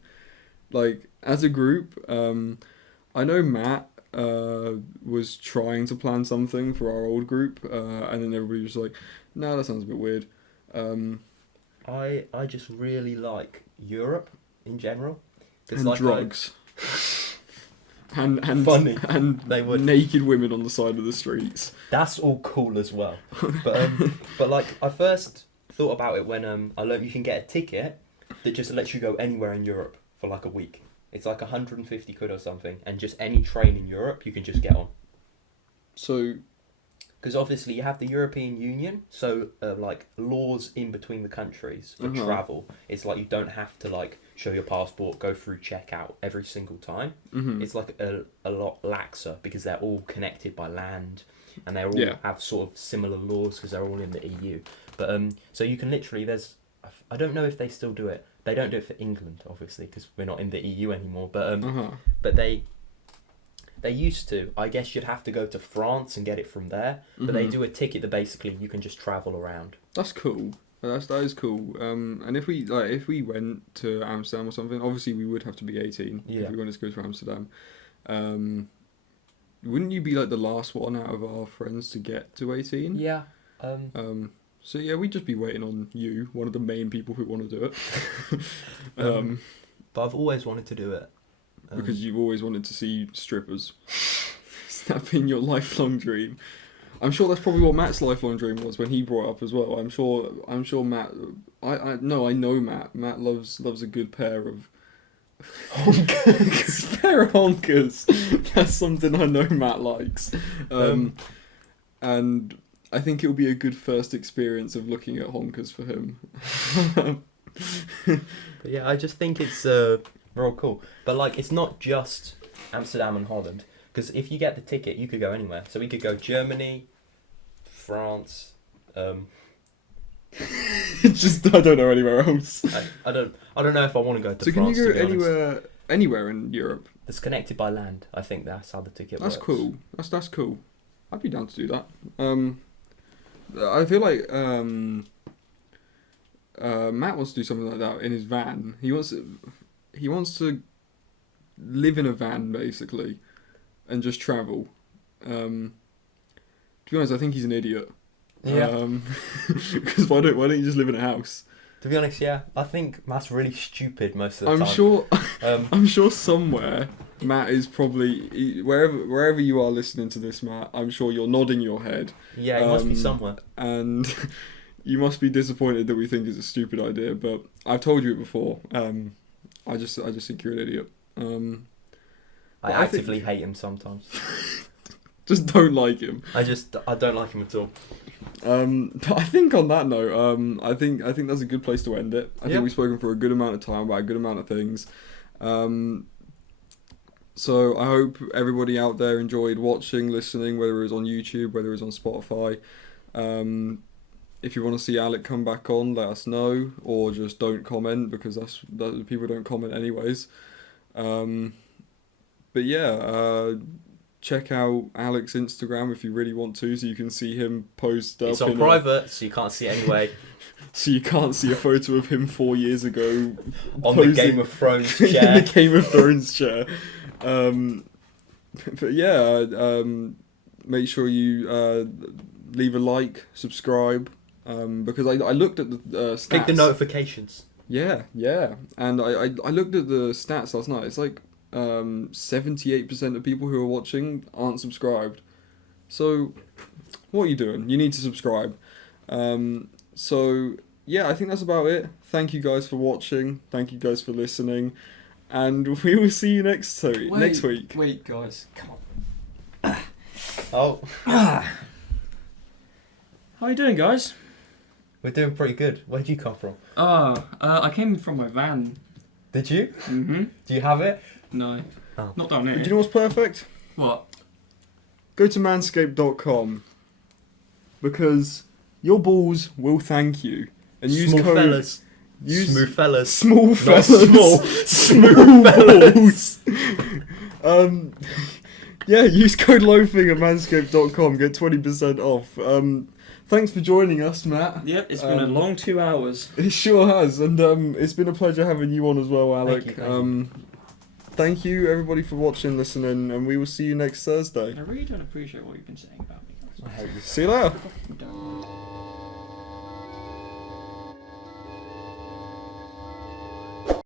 Like, as a group, I know Matt was trying to plan something for our old group, and then everybody was like, "No, that sounds a bit weird." I just really like Europe in general. And drugs. and funny. and They would. naked women on the side of the streets. That's all cool as well. But like I first thought about it when I learned you can get a ticket that just lets you go anywhere in Europe for like a week. It's like 150 quid or something, and just any train in Europe you can just get on. So, because obviously you have the European Union, so like laws in between the countries for travel. It's like you don't have to like show your passport, go through checkout every single time. It's like a lot laxer because they're all connected by land, and they all have sort of similar laws because they're all in the EU. But so you can literally I don't know if they still do it. They don't do it for England, obviously, because we're not in the EU anymore. But they used to. I guess you'd have to go to France and get it from there. But they do a ticket that basically you can just travel around. That's cool. That is cool. And if we went to Amsterdam or something, obviously we would have to be 18 if we wanted to go to Amsterdam. Wouldn't you be like the last one out of our friends to get to 18? Yeah. So yeah, we'd just be waiting on you, one of the main people who want to do it. But I've always wanted to do it. Because you've always wanted to see strippers. Has that been your lifelong dream? I'm sure that's probably what Matt's lifelong dream was when he brought it up as well. I'm sure Matt. I know Matt. Matt loves a good pair of honkers. Pair of honkers. That's something I know Matt likes. And I think it'll be a good first experience of looking at honkers for him. But yeah, I just think it's real cool. But like, it's not just Amsterdam and Holland. Because if you get the ticket, you could go anywhere. So we could go Germany, France. Just I don't know anywhere else. I don't know if I want to go to France. So can you go anywhere in Europe? That's connected by land. I think that's how the ticket works. That's cool. That's cool. I'd be down to do that. I feel like Matt wants to do something like that in his van. He wants to live in a van basically, and just travel. To be honest, I think he's an idiot. Yeah. Because why don't you just live in a house? To be honest, yeah, I think Matt's really stupid most of the time. I'm sure somewhere Matt is probably wherever you are listening to this, Matt. I'm sure you're nodding your head. Yeah, it must be somewhere. And you must be disappointed that we think it's a stupid idea. But I've told you it before. I just think you're an idiot. I actively hate him sometimes. Just don't like him. I don't like him at all. But I think on that note, I think that's a good place to end it. I think we've spoken for a good amount of time about a good amount of things. So I hope everybody out there enjoyed watching, listening, whether it was on YouTube, whether it was on Spotify. If you want to see Alec come back on, let us know, or just don't comment because that's people don't comment anyways. But yeah. Check out Alec's Instagram if you really want to, so you can see him post up. It's on private, so you can't see it anyway. So you can't see a photo of him 4 years ago on the Game of Thrones chair. In the Game of Thrones chair. But yeah, make sure you leave a like, subscribe, because I looked at the stats. Click the notifications. Yeah, and I looked at the stats last night. It's like 78% of people who are watching aren't subscribed. So what are you doing? You need to subscribe. So yeah, I think that's about it. Thank you guys for watching. Thank you guys for listening. And we will see you next week. Wait, guys. Come on. Oh. How are you doing, guys? We're doing pretty good. Where'd you come from? I came from my van. Did you? Mm-hmm. Do you have it? No. Oh. Not down here. Do you know what's perfect? What? Go to manscaped.com because your balls will thank you. And use Small code... fellas. Smooth fellas. Small fellas. Small. Smooth fellas. Yeah, use code LOAFING at manscaped.com. Get 20% off. Thanks for joining us, Matt. Yep, it's been a long 2 hours. It sure has, and it's been a pleasure having you on as well, Alec. Thank you everybody for watching, listening, and we will see you next Thursday. I really don't appreciate what you've been saying about me, guys. I hate you. See you later.